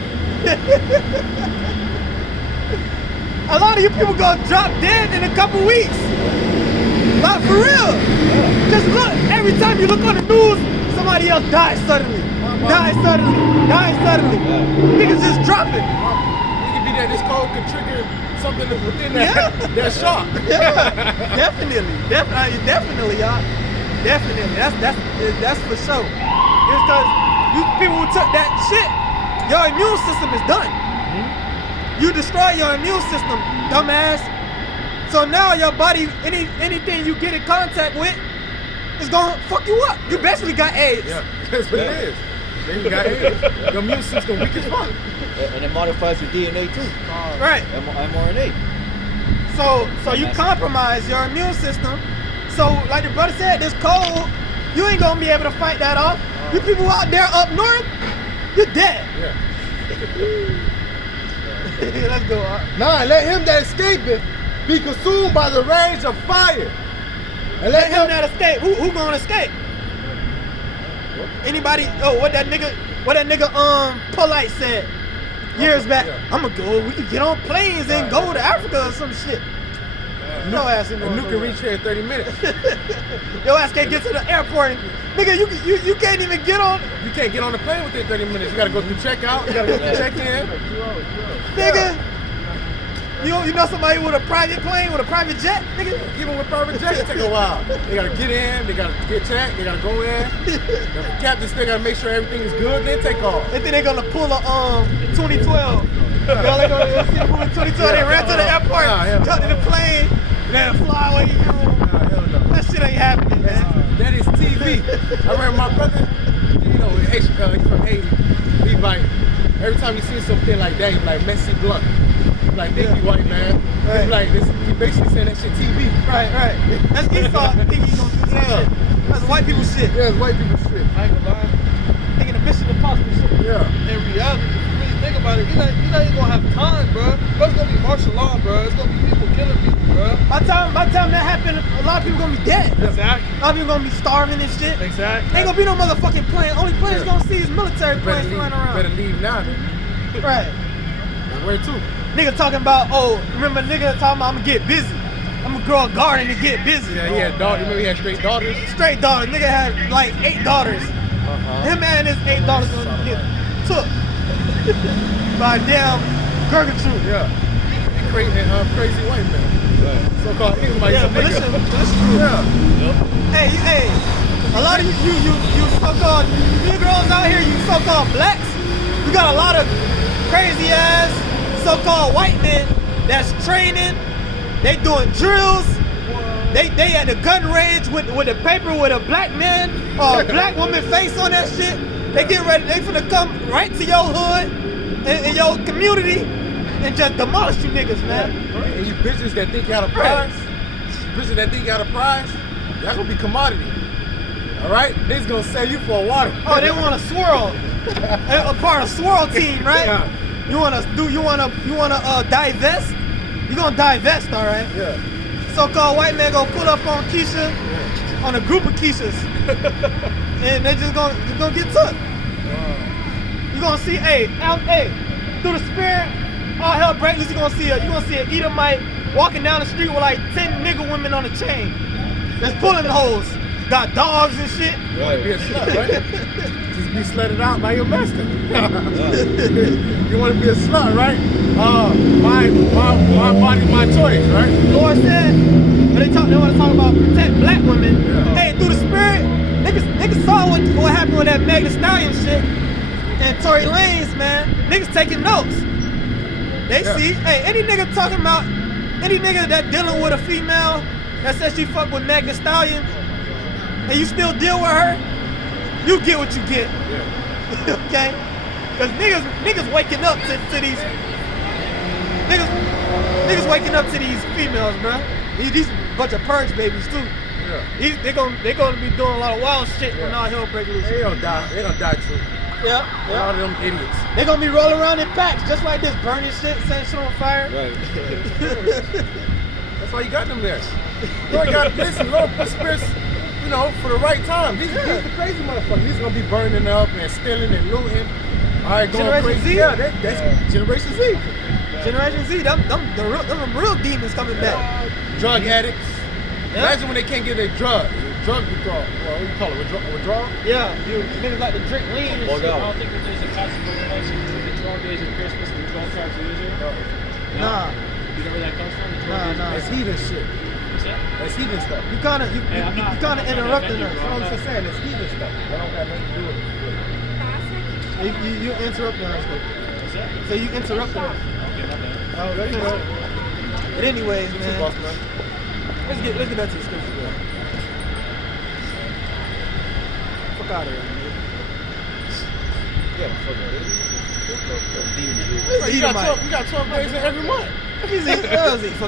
A lot of you people gonna drop dead in a couple weeks. Not for real. Just look, every time you look on the news, somebody else dies suddenly. Dies suddenly. Niggas just dropping. You could be there. This code could trigger something within that. Yeah. That shock. Yeah, definitely, y'all. Definitely. That's for sure. It's because you people who took that shit, your immune system is done. You destroy your immune system, dumbass. So now your body, anything you get in contact with, is gonna fuck you up. You basically got AIDS. Yeah, that's what it is. Then you got AIDS. Your immune system weak as fuck. And it modifies your DNA too. Right. mRNA. So you compromise your immune system. So like the brother said, this cold, you ain't gonna be able to fight that off. You people out there up north, you're dead. Yeah. Let's go. Nah, let him that escapeth be consumed by the rage of fire. And Let him that escape. Who gonna escape? Anybody? Oh, what that nigga Polite said years back. Yeah. I'ma go. We could get on planes and go to Africa or some shit. No ass in And you can reach here in 30 minutes. Your ass can't get to the airport. And, nigga, you can't even get on. You can't get on the plane within 30 minutes. You gotta go through checkout. You gotta go through check-in. Nigga, you know somebody with a private plane, with a private jet, nigga? Even with private jets, it take a while. They gotta get in, they gotta get checked, they gotta go in. The captain still gotta make sure everything is good, then take off. They think they gonna pull a 2012. Y'all they gonna see the movie 2012. They ran to the airport, Nah, hell no. jumped in the plane, then fly away. Nah, hell no. That shit ain't happening, man. That is TV. I remember my brother, you know, he's from Haiti. He's like, every time you see something like that, he's like Messi Blunt. He's like, thank you, white man. Right. He's like, he basically saying that shit TV. Right. That's Esau thinking he gonna do some shit. That's white people shit. Yeah, it's white people shit. I ain't gonna lie. Thinking of Mission Impossible shit. Yeah. In reality, if you really think about it, you're not even gonna have time, bro. Bro, it's gonna be martial law, bro. It's gonna be people killing people, bro. By the time that happened, a lot of people gonna be dead. Exactly. A lot of people gonna be starving and shit. Exactly. Ain't gonna be no motherfucking plane. Only planes Yeah. gonna see is military planes flying around. Better leave now, then. Right. Where to? Nigga talking about, remember nigga talking about I'm gonna get busy. I'm gonna grow a garden and get busy. Yeah, he had daughters. Remember he had straight daughters? Straight daughters. Nigga had like 8 daughters. Him and his 8 daughters gonna get took by a damn Gertrude. Yeah. And crazy white man. So-called Israelites. Yeah, but listen, true. Yeah. Hey, a lot of you so-called Negroes out here, you so-called blacks, you got a lot of crazy ass so-called white men that's training, they doing drills, they at the gun range with a paper with a black man or a black woman face on that shit. They get ready, they finna come right to your hood and your community and just demolish you niggas, man. And you bitches that think you got a prize, that's gonna be commodity. All right? Niggas gonna sell you for a water. Oh, they want to swirl. A part of swirl team, right? Yeah. You wanna divest? You gonna divest, all right? Yeah. So-called white man gonna pull up on Keisha, on a group of Keishas, and they just gonna get took. You gonna see, hey, through the spirit, all hell break loose. You gonna see an Edomite walking down the street with like 10 nigga women on a chain, that's pulling hoes, got dogs and shit. You wanna be a slut, right? Just be slutted out by your master. You wanna be a slut, right? My body, my choice, right? Lord said, when they want to talk about protect black women. Yeah. Hey, through the spirit, niggas saw what happened with that Meg Thee Stallion shit and Tory Lanez, man. Niggas taking notes. They see, hey, any nigga that dealing with a female that says she fuck with Meg Thee Stallion and you still deal with her, you get what you get. Yeah. Okay? Cause niggas waking up to these niggas waking up to these females, bro. These bunch of purge babies too. Yeah. They gonna be doing a lot of wild shit when all hell break loose. They gonna die too. Yeah. A lot of them idiots. They gonna be rolling around in packs just like this, burning shit, setting shit on fire. Right. That's why you got them there. Lord got Lord put spirits, you know, for the right time. These are the crazy motherfuckers. These gonna be burning up and stealing and looting. All right, going Generation crazy. Z? Yeah, that's Generation Z. Generation Z, them real demons coming back. Drug addicts. Yeah. Imagine when they can't get their drug withdrawal. Well, what do you call it? Withdrawal? Yeah, you niggas like to drink lean and shit. I don't think that there's a possible connection between the 12 days of Christmas and the 12 tribes of Israel. Nah. You know where that comes from? The 12 days of Nah. That's heathen shit. What's that? That's heathen stuff. You kind of Hey, I'm not- kind of I'm not interrupting offended, us. bro. I'm just saying, it's heathen stuff. That don't got nothing to do with it. You interrupting us. What's that? So you interrupted us. Okay, my bad. Oh, that's all right. But anyways, man, Boss man. let's get back to the scripture, bro. Fuck out of here, man. Yeah, fuck it. He's You got Edomite. 12 days in every month. He's fucking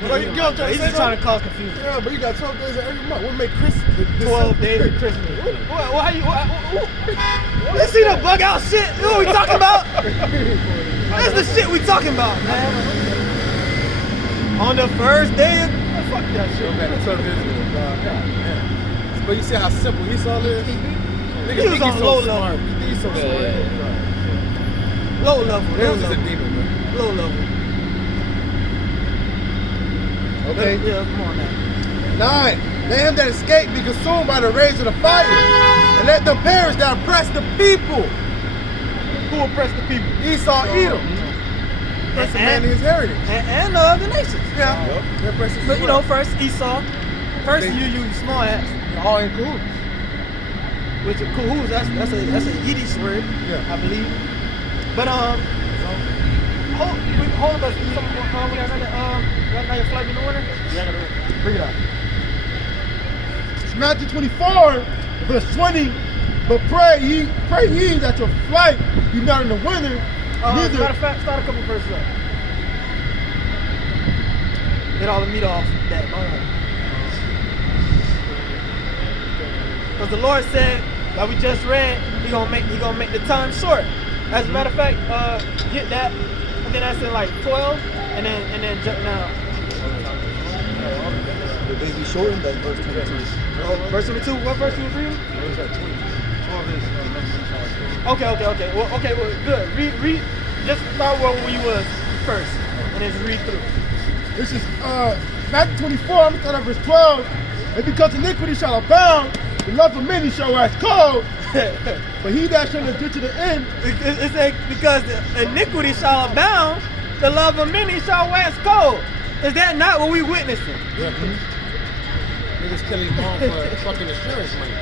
Well, you get what I'm trying to He's say, just trying to cause confusion. Yeah, but you got 12 days in every month. What make Christmas? 12 days of Christmas. How you? Let's see the bug out shit. You know what we talking about? That's the shit we talking about, man. On the first day of... Fuck that shit. Go back to 12 days ago. Yeah. But you see how simple Esau is? Nigga He was think on he's so low smart. level. He's so smart. Low level. He was just a demon, man. Low level. Okay. Yeah, come on now. 9. Let him that escape be consumed by the rays of the fire, and let them perish that oppress the people. Who oppressed the people? Esau, Edom. Oppress the man in his heritage. And the other nations. Yeah. They oppress his But you know, first Esau. First They- you small ass. all in cahoots. Which is cool. That's a Yiddish word, Yeah. I believe. But hold us. We got another your flight in order. Yeah, I gotta bring it up. It's Matthew 24, verse 20. But pray ye that your flight be not in the winter, As a neither matter of fact, start a couple verses up. Get all the meat off that. Because the Lord said, like we just read, He gonna make the time short. As a matter of fact, get that, and then that's in like 12, and then jump down. The days be shortened, that's verse 22. Oh, verse 22. What verse you was reading? Okay. Well, good. Read. Just start where we was first, and then just read through. this is Matthew 24, I'm going to start at verse 12. And because iniquity shall abound, the love of many shall wax cold. But he that shall endure to the end, It's like, because the iniquity shall abound, the love of many shall wax cold. Is that not what we witnessing? niggas killing mom for fucking insurance money.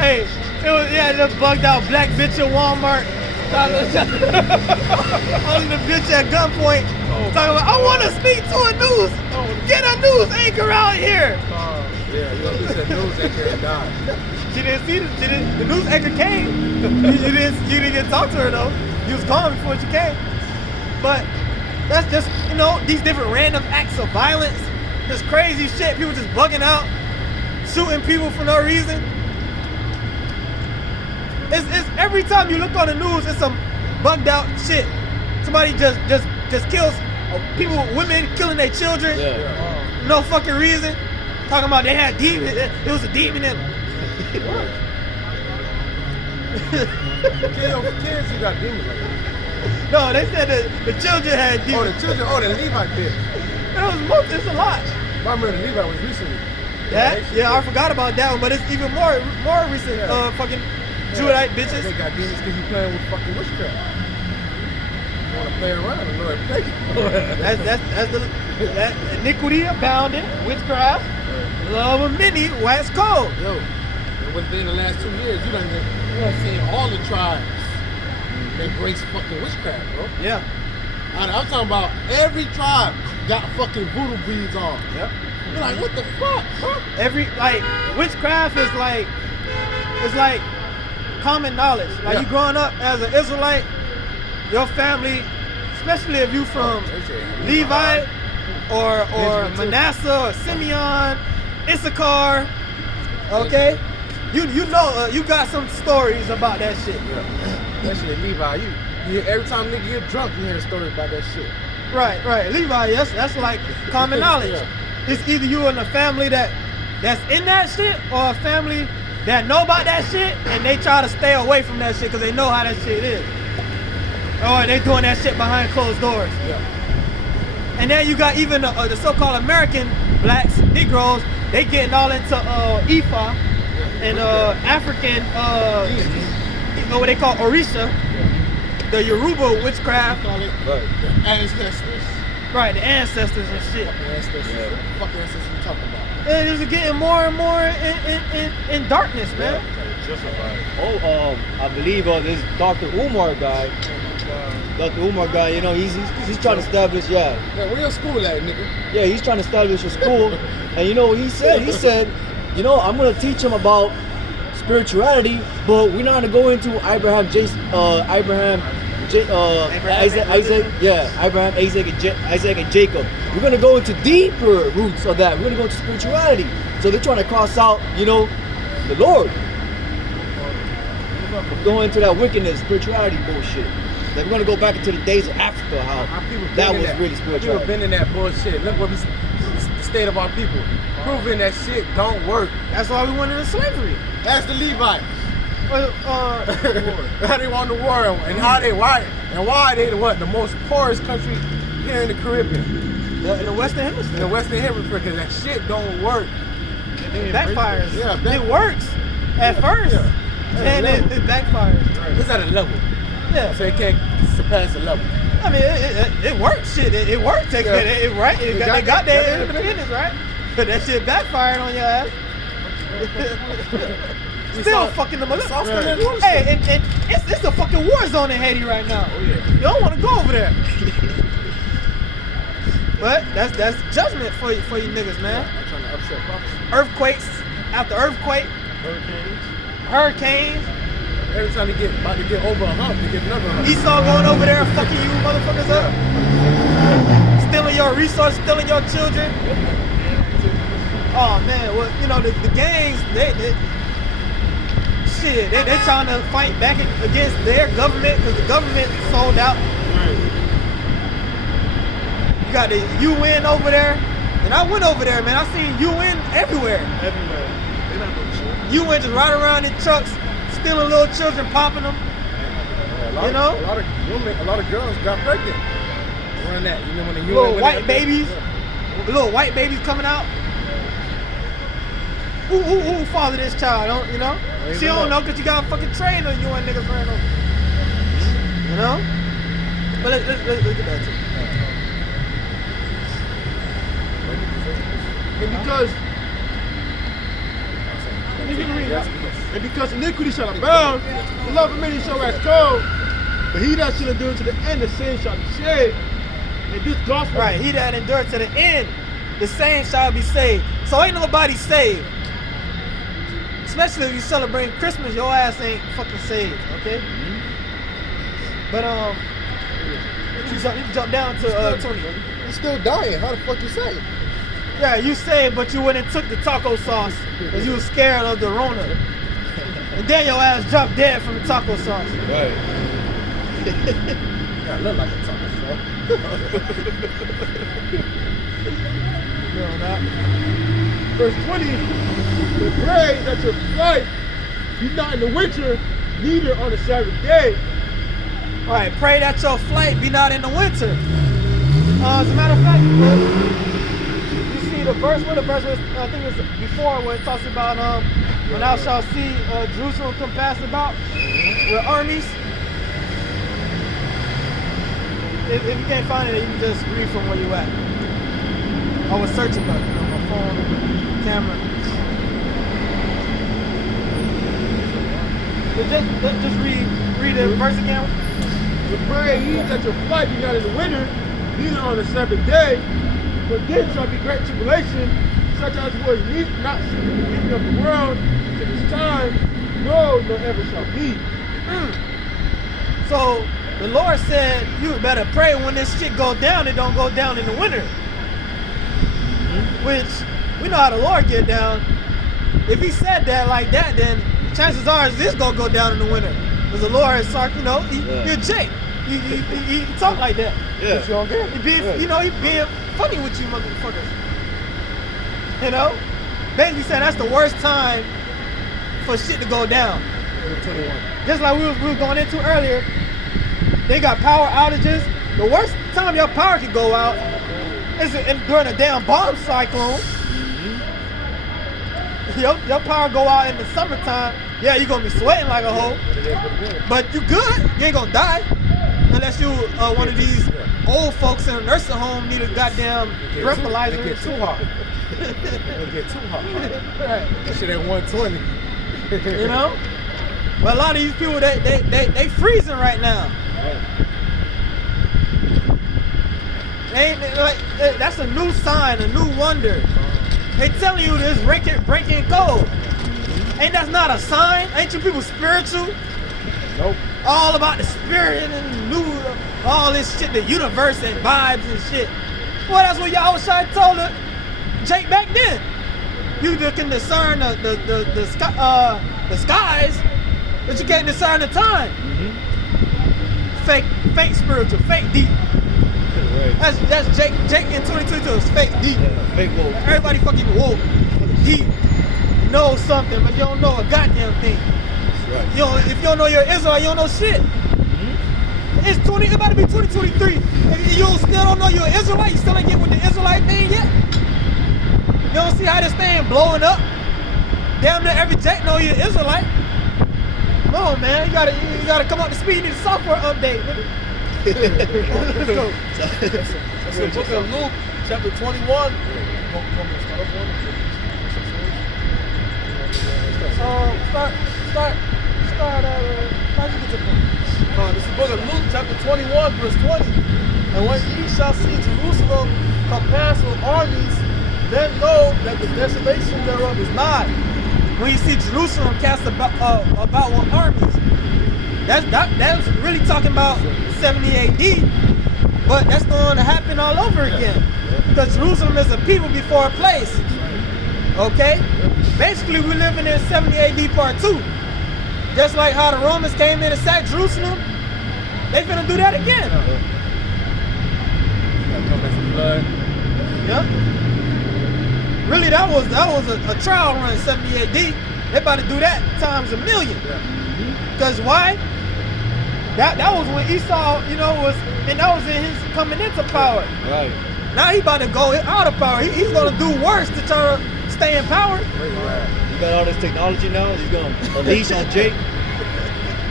Hey, it was the bugged out black bitch at Walmart. Holding the bitch at gunpoint. Talking about, I want to speak to a news. Get a news anchor out here. Yeah, you know, he said news anchor and died. She didn't see the news anchor came. You didn't get to talk to her though. You was calm before she came. But that's just, these different random acts of violence. This crazy shit. People just bugging out, shooting people for no reason. It's every time you look on the news, it's some bugged out shit. Somebody just kills people, women killing their children. No fucking reason. Talking about they had demons. It was a demon in them. Kids, you got demons like that. No, they said that the children had Oh, demons. the children, the Levite did. It's a lot. I remember the Levite was recently. Yeah, I forgot about that one, but it's even more recent. Yeah. Fucking Judite They bitches. got demons because you playing with fucking witchcraft. You want to play around and Lord take it. That's that iniquity abounding, witchcraft, love of many, wax cold. Yo, and within the last 2 years, you done seen all the tribes embrace fucking witchcraft, bro. Yeah. I'm talking about every tribe got fucking voodoo beads on. Yep. You're like, what the fuck, bro? Witchcraft is like common knowledge. Like Yeah. you growing up as an Israelite, your family, especially if you from Levi or Benjamin too. Manasseh or Simeon, Issachar, okay? You know you got some stories about that shit. Especially Levi. You every time nigga get drunk, you hear a story about that shit. Right. Levi, that's like common knowledge. Yeah. It's either you in a family that's in that shit or a family that know about that shit and they try to stay away from that shit because they know how that shit is. Or they doing that shit behind closed doors. Yeah. And then you got even the so-called American blacks, Negroes, they getting all into Ifa and African, what they call Orisha, the Yoruba witchcraft. Call it the ancestors. Right, the ancestors and shit. Fucking ancestors. What the fucking ancestors you talking about? And it's getting more and more in darkness, man. I believe this Dr. Umar guy. Dr. Umar guy, you know, he's trying to establish, Yeah, where your school at, nigga? Yeah, he's trying to establish a school. And you know what he said? He said, you know, I'm gonna teach him about spirituality, but we're not gonna go into Abraham, Isaac, Isaac and Jacob. We're gonna go into deeper roots of that. We're gonna go into spirituality. So they're trying to cross out, you know, the Lord. Going into that wickedness, spirituality bullshit. Like we're gonna go back into the days of Africa, how Our people been that in was really People spiritual. been in that bullshit. Look what the state of our people. Proving that shit don't work. That's why we went into slavery. That's the Levites. Well, How they won the war and why they the most poorest country here in the Caribbean. in the Western In Hemisphere. the Western Hemisphere, because that shit don't work. It backfires. Yeah, it works at first, and it backfires. It's at a level. Yeah, So it can't surpass the level. I mean, it works. Shit, it works. They got their independence, right? But that shit backfired on your ass. Still fucking the motherfucker. Hey, and it's a fucking war zone in Haiti right now. You don't want to go over there. But that's judgment for you niggas, man. I'm trying to upset prophecy. Earthquakes after earthquake, hurricanes. Every time they get about to get over a hump, they get another hump. Esau going over there fucking you motherfuckers up. Stealing your resources, stealing your children. Oh man, well, you know, the gangs, they trying to fight back against their government because the government sold out. You got the UN over there, and I went over there, man. I seen UN everywhere. They not doing shit. UN just riding around in trucks, stealing little children, popping them. You know? A lot of girls got pregnant. Around that, you know, when the UN Little went white out there. babies, little white babies coming out. Who fathered this child? Don't you know? She don't know because you got fucking trained on UN niggas ran over. You know? But let's get back to it. And because iniquity shall abound, the love of many shall wax cold. But he that shall endure to the end, the same shall be saved. And this gospel. Right, he that endured to the end, the same shall be saved. So ain't nobody saved. Especially if you celebrate Christmas, your ass ain't fucking saved, okay? But you jump down to 20. You're still dying. How the fuck you say? Yeah, you saved, but you went and took the taco sauce because you was scared of the Rona. And then your ass dropped dead from the taco sauce. Right. Yeah, look like a taco sauce. You know that? Verse 20. But pray that your flight be not in the winter, neither on the Sabbath day. All right, pray that your flight be not in the winter. As a matter of fact, you see the verse, what the verse was, I think it was before, where it talks about when thou shalt see Jerusalem compassed about with armies. If you can't find it, you can just read from where you at. I was searching, but you know, my phone, camera. But just read the verse again. But pray ye that your flight be not in the winter, neither on the Sabbath day. For then shall be great tribulation, such as was not since the beginning of the world to this time, no, nor ever shall be. So the Lord said, you better pray when this shit go down, it don't go down in the winter. Which, we know how the Lord get down. If he said that like that, then chances are this gonna go down in the winter. Because the Lord is, you know, he a Jake. He talk like that. Yeah. You don't get it. He being, you know, he being funny with you motherfuckers. You know? Basically saying that's the worst time for shit to go down. 21. Just like we were going into earlier, they got power outages. The worst time your power can go out is during a damn bomb cyclone. Your power go out in the summertime. Yeah, you're gonna be sweating like a hoe, but you good. You ain't gonna die unless you one of these old folks in a nursing home need a goddamn breathalyzer. It get too hot. It get too hot. Right. That shit at 120. You know? But a lot of these people, they freezing right now. That's a new sign, a new wonder. They telling you this breaking cold. Ain't that not a sign? Ain't you people spiritual? Nope. All about the spirit and new, all this shit, the universe and vibes and shit. Well, that's what y'all was trying to tell Jake back then. You can discern the skies, but you can't discern the time. Fake spiritual, fake deep. Right. That's Jake in 2022 is fake deep. Yeah, fake woke. Everybody fucking woke, deep. You know something, but you don't know a goddamn thing. Right. If you don't know you're Israel, you don't know shit. It's about to be 2023. If you still don't know you're an Israelite, you still ain't get with the Israelite thing yet. You don't see how this thing blowing up. Damn near every Jake know you're an Israelite. Come on, man, you gotta come up to speed. You need a software update. Let's go. That's the book of Luke, chapter 21. This is the book of Luke, chapter 21, verse 20. And when ye shall see Jerusalem compassed with armies, then know that the desolation thereof is nigh. When you see Jerusalem cast about with armies, that's really talking about 70 AD, but that's going to happen all over again. Because Jerusalem is a people before a place. Okay? Basically, we're living in 70 AD part 2. Just like how the Romans came in and sacked Jerusalem, they finna do that again. Yep. Really, that was a trial run, 70 AD. They about to do that times a million. Because why? That was when Esau, and that was in his coming into power. Right. Now he about to go out of power. He's gonna do worse to try to stay in power. You got all this technology now. He's gonna unleash on Jake.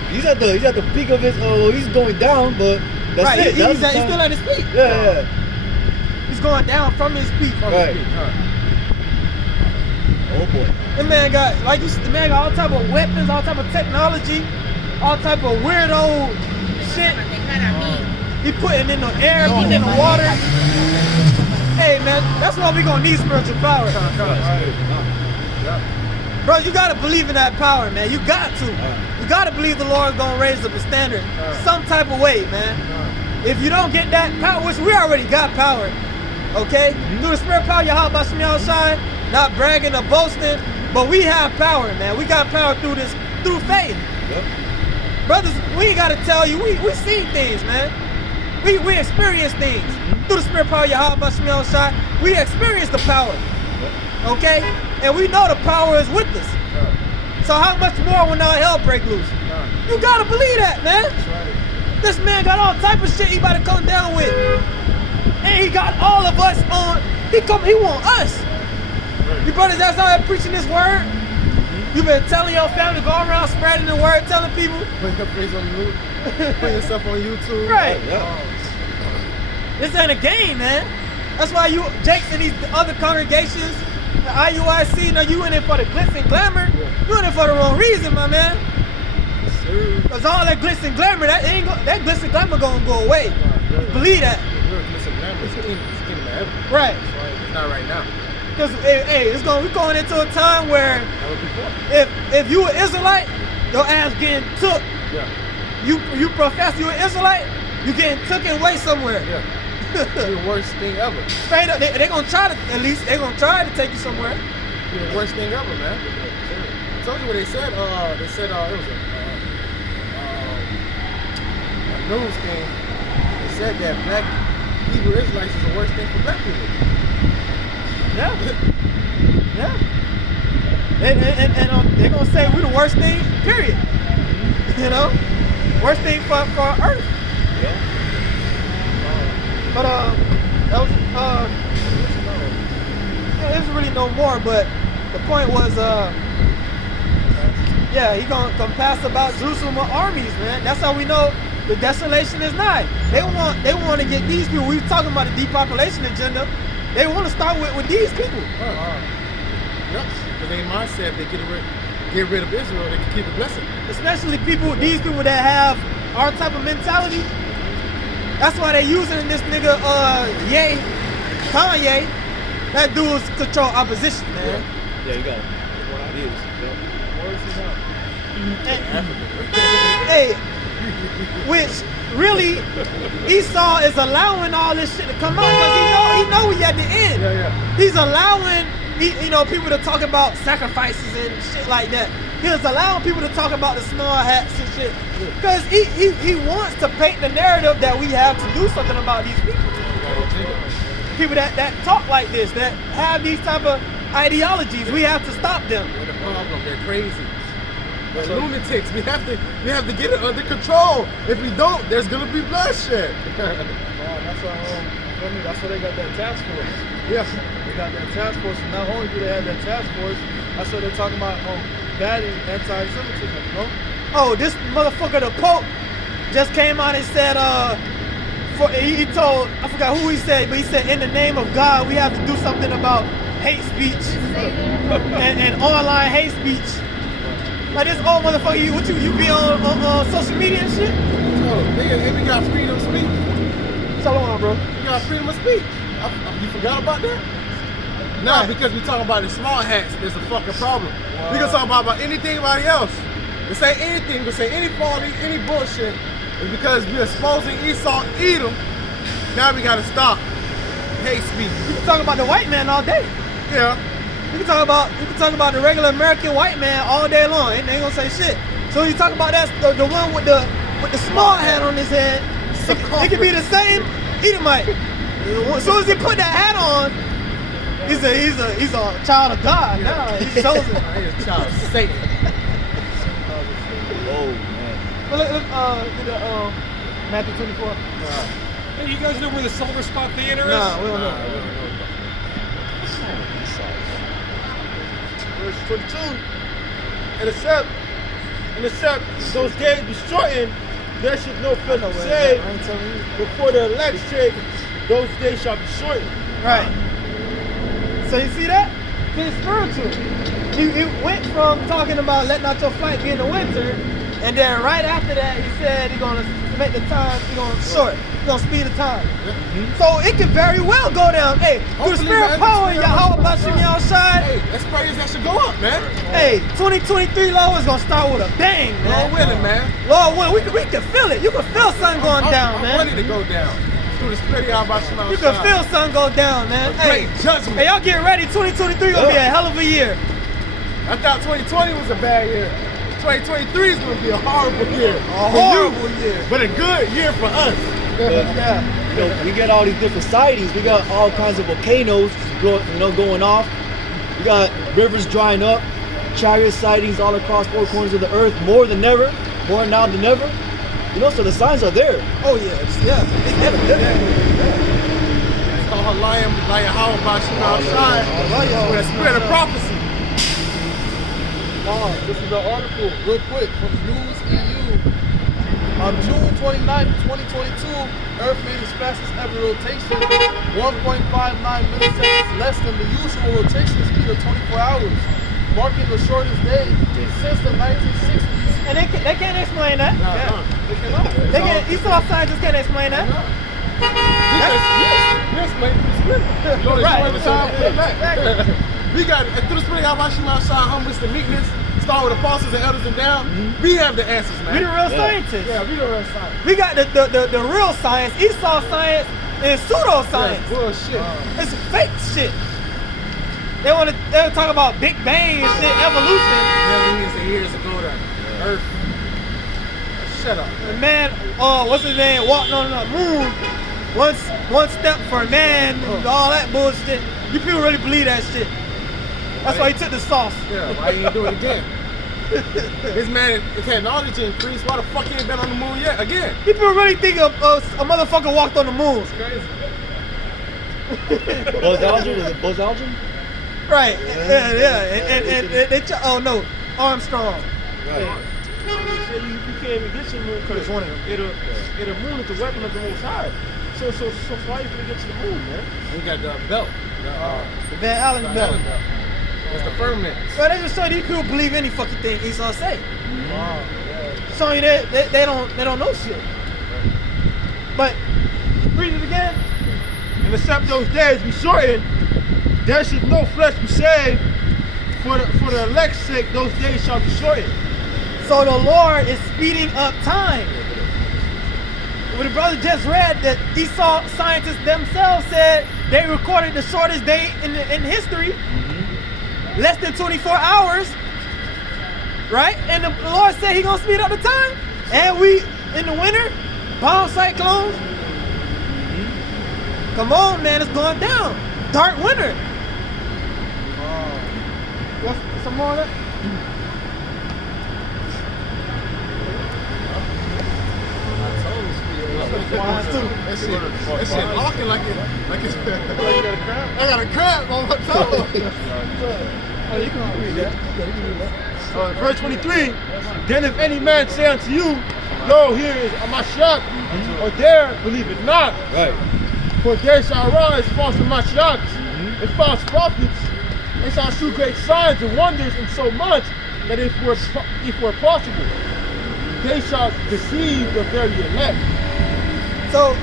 He's at the peak of his. He's going down, but that's Right, it. he's still at his peak. Yeah. He's going down from his peak. Right. Oh boy. The man got all type of weapons, all type of technology, all type of weirdo shit. He putting in the air, putting in the water. Hey man, that's why we gonna need spiritual power. Bro, you gotta believe in that power, man. You got to. You gotta believe the Lord's gonna raise up a standard some type of way, man. If you don't get that power, which we already got power, okay? Through the spirit power, Yahweh Shem Yahushai, not bragging or boasting, but we have power, man. We got power through faith. Yep. Brothers, we ain't gotta tell you, we see things, man. We experience things. Through the spirit power, Yahweh Shem Yahushai, we experience the power. Okay? And we know the power is with us. So how much more when our hell break loose? You gotta believe that, man. This man got all type of shit he about to come down with. And he got all of us on, he want us. You brothers that's out here preaching this word. You been telling your family, go around spreading the word, telling people. Put your face on YouTube. Put yourself on YouTube. Right. Yeah. This ain't a game, man. That's why Jake's in these other congregations, the IUIC, now you in it for the glitz and glamour. You in it for the wrong reason, my man. Because all that glitz and glamour, that glitz and glamour gonna go away. Believe that. Right. It's not right now. Because we're going into a time where if you an Israelite, your ass getting took. Yeah. You profess you an Israelite, you getting taken away somewhere. Yeah. It's the worst thing ever. Straight up, they gonna try to, at least they gonna try to take you somewhere. It's the worst thing ever, man. I told you what they said. They said it was a news thing. They said that black Hebrew Israelites is the worst thing for black people. Yeah. Yeah. And they're gonna say we the worst thing, period. You know? Worst thing for Earth. Yeah. But that was there's really no more, but the point was he gonna come pass about Jerusalem with armies, man. That's how we know The desolation is nigh. They want to get these people. We were talking about the depopulation agenda. They want to start with these people. Yep. Because they mindset, they get rid of Israel, they can keep the blessing. Especially these people that have our type of mentality. That's why they using this nigga Kanye. That dude's control opposition, man. Yeah, you got it. Hey, which really Esau is allowing all this shit to come out because he know we at the end. He's allowing people to talk about sacrifices and shit like that. He was allowing people to talk about the small hats and shit because he wants to paint the narrative that we have to do something about these people. People that talk like this, that have these type of ideologies, we have to stop them. They're the problem. They're crazy. They're lunatics. We have to get it under control. If we don't, there's gonna be bloodshed. That's why they got that task force. Yeah. They got that task force, and not only do they have that task force, that's what they're talking about batting anti-Semitism, you know? Oh, this motherfucker, the Pope, just came out and said, he told, I forgot who he said, but he said, in the name of God, we have to do something about hate speech and online hate speech. Like this old motherfucker, you be on social media and shit? Oh, nigga, we got freedom of speech. Shalom, bro. We got freedom of speech. You forgot about that? Nah, because we talking about the small hats, there's a fucking problem. Wow. We can talk about anything, anybody else. We say anything, we say any quality, any bullshit. It's because we're exposing Esau, Edom. Now we gotta stop hate speech. You can talk about the white man all day. Yeah. You can talk about the regular American white man all day long. They ain't gonna say shit. So you talk about that the one with the small hat on his head. It could be the same Edomite. As soon as he put that hat on, he's a child of God. Now he's chosen. He's a child of Satan. Oh man. Well, look, Matthew 24. Hey, you guys know where the Silver Spot Theater is? Nah, we don't know. Verse 22. And except those days be shortened, there should no flesh be saved. Before the elect say, those days shall be shortened. Right. So you see that? It's spiritual. He went from talking about let not your flight be in the winter, and then right after that he said he's gonna make the time, he's gonna short, he's gonna speed the time. So it could very well go down. Hey, through the spirit power, Yahweh Bashim Yahushai. Hey, that's prayers that should go up, man. Hey, 2023 Lord is gonna start with a bang, man. Lord willing, man. Lord willing, we can feel it. You can feel something going down, man. I'm ready to go down. Through the spirit of Yahweh Bashim Yahushai. You can feel something go down, man. Hey, great judgment. Hey, y'all get ready. 2023 gonna be a hell of a year. I thought 2020 was a bad year. 2023 is going to be a horrible year. A horrible year. But a good year for us. Yeah. We got all these different sightings. We got all kinds of volcanoes going off. We got rivers drying up, chariot sightings all across four corners of the earth, more than ever, more now than ever. So the signs are there. Oh yeah, it's definitely there. It's all lying Yahweh Bashim Yahushai with a spirit of prophecy. This is an article, real quick, from News EU. On June 29, 2022, Earth made its fastest ever rotation, 1.59 milliseconds less than the usual rotation speed of 24 hours, marking the shortest day since the 1960s. And they can't explain that. They cannot. Esau scientists can't explain that. Yes, man. Right. We got through the spirit of Yahweh Bashim Yahushai, humbleness and meekness. Start with apostles and elders and down. We have the answers, man. We the real scientists. Yeah, we the real science. We got the real science. Esau science is pseudoscience. That's bullshit. It's fake shit. They want to talk about Big Bang and shit, evolution. Millions of years ago to Earth. Shut up. The man, what's his name, walked on the moon. One step for a man, all that bullshit. You people really believe that shit. That's why he took the sauce. Yeah, why he ain't do it again? This man, his technology increased. Why the fuck he ain't been on the moon yet? Again. People really think a motherfucker walked on the moon. It's crazy. Buzz Aldrin? Is it Buzz Aldrin? Right. Yeah. And they oh no, Armstrong. Right. Say you can't even get to the moon because It's one of them. the moon is the weapon of the Most High. So why you finna get to the moon, man? We got the belt. The Van Allen The belt. Allen belt. It's the firmament. Well, they just show these people believe any fucking thing Esau say. Wow. Showing you they don't know shit. But read it again. And except those days be shortened, there should no flesh be saved. For the elect's sake, those days shall be shortened. So the Lord is speeding up time. What the brother just read, that Esau scientists themselves said they recorded the shortest day in history, less than 24 hours, right? And the Lord said He gonna speed up the time. And we in the winter, bomb cyclones. Come on, man, it's going down. Dark winter. What's some more of that? That shit locking like it's. You got a crowd? I got a crab on my toe. Oh, you can read that. Verse 23. Then if any man say unto you, Lo, here is Mashiach, or there, believe it not. Right. For there shall arise false Mashiachs and false prophets, and shall shew great signs and wonders, and so much that if were possible, they shall deceive the very elect. So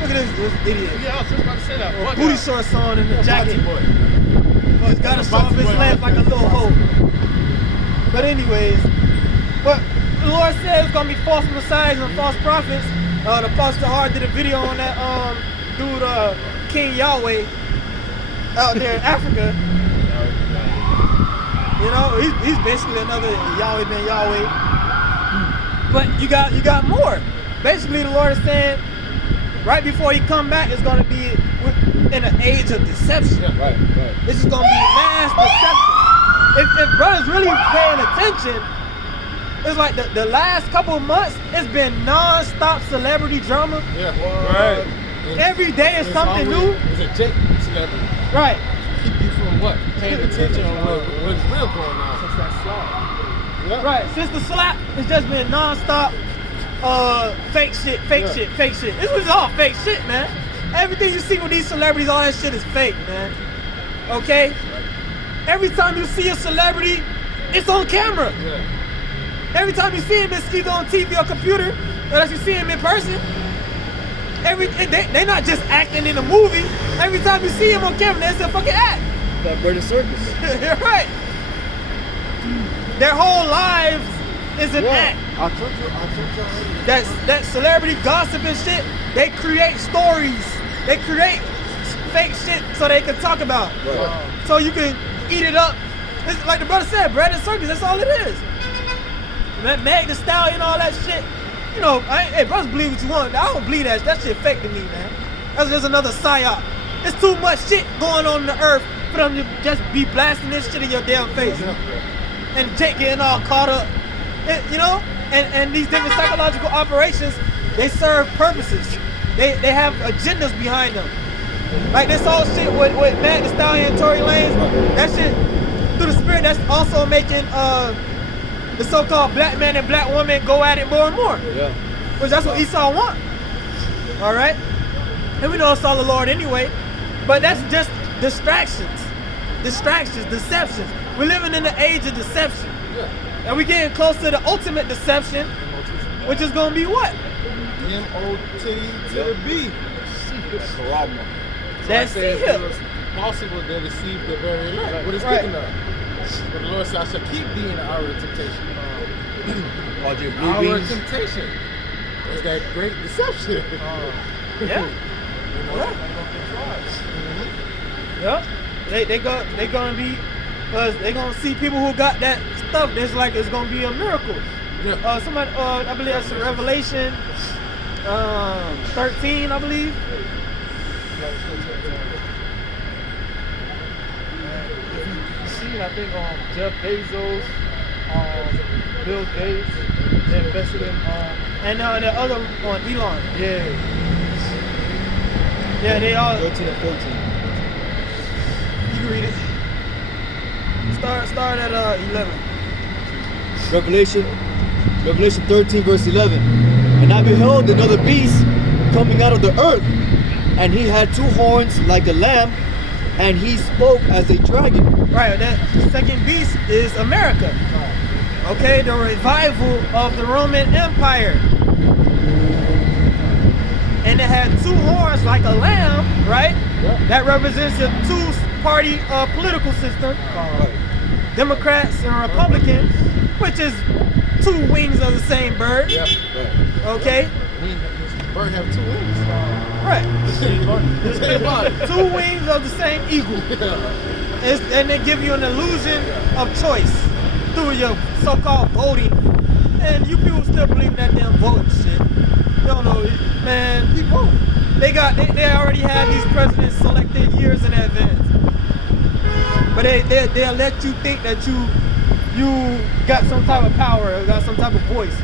look at this idiot. Yeah, I was just about to say that. What Booty now? shorts on and the jacket. Boy. He's got to show off his legs like a little hoe. But anyways, what the Lord said it's gonna be false messiahs and false prophets. The Apostle Hard did a video on that dude King Yahweh out there in Africa. You know, he's basically another Yahweh ben Yahweh. But you got more. Basically, the Lord is saying, right before He come back, it's gonna be in an age of deception. Yeah, right. This is gonna be mass deception. If brothers really paying attention, it's like the last couple of months, it's been non-stop celebrity drama. Yeah. Right. Every day is something new. It's a Jake celebrity. Right. Keep you from what? Paying attention on what's real going on. Yeah. Right. Since the slap, it's just been non-stop fake shit. This was all fake shit, man. Everything you see with these celebrities, all that shit is fake, man. Okay? Every time you see a celebrity, it's on camera. Yeah. Every time you see him, it's either on TV or computer, unless you see him in person. They're not just acting in a movie. Every time you see him on camera, it's a fucking act. That British circus. You're right. Their whole lives is an act. I told you already. That celebrity gossip and shit, they create stories. They create fake shit so they can talk about. Right. So you can eat it up. It's like the brother said, bread and circus, that's all it is. Meg the Stallion, all that shit. You know, hey, brothers believe what you want. I don't believe that. That shit fake to me, man. That's just another psyop. There's too much shit going on the earth for them to just be blasting this shit in your damn face. And Jake getting all caught up. You know? And these different psychological operations, they serve purposes. They have agendas behind them. Like this whole shit with Meg the Stallion and Tory Lanez, that shit, through the spirit, that's also making the so-called black man and black woman go at it more and more. Yeah. Which that's what Esau want. All right? And we know it's all the Lord anyway. But that's just distractions. Deceptions. We're living in the age of deception. And we're getting close to the ultimate deception, which is going to be what? M-O-T to the B. That's it was possible to deceive the very elect. What is speaking of? But the Lord said, I shall keep thee in the hour of temptation. Called you blue Hour of beans. temptation. It's that great deception. Yeah. Yeah. They gonna be, they gonna see people who got that stuff. That's like it's gonna be a miracle. Yeah. Somebody, I believe that's Revelation 13, I believe. You see, I think Jeff Bezos, Bill Gates, they invested in And the other one, Elon. yeah. Yeah, they all. 13 and 14. You can read it. Start at 11. Revelation Revelation 13 verse 11. And I beheld another beast coming out of the earth, and he had 2 horns like a lamb, and he spoke as a dragon. Right, that second beast is America. Okay, the revival of the Roman Empire. And it had 2 horns like a lamb, right? That represents the 2-party political system. Democrats and Republicans, which is 2 wings of the same bird. Okay? Bird have 2 wings. Right. Same body. 2 wings of the same eagle. And they give you an illusion of choice through your so-called voting. And you people still believe in that damn voting shit. You don't know, man, keep voting. They already had these presidents selected years in advance. But they'll let you think that you got some type of power or got some type of voice.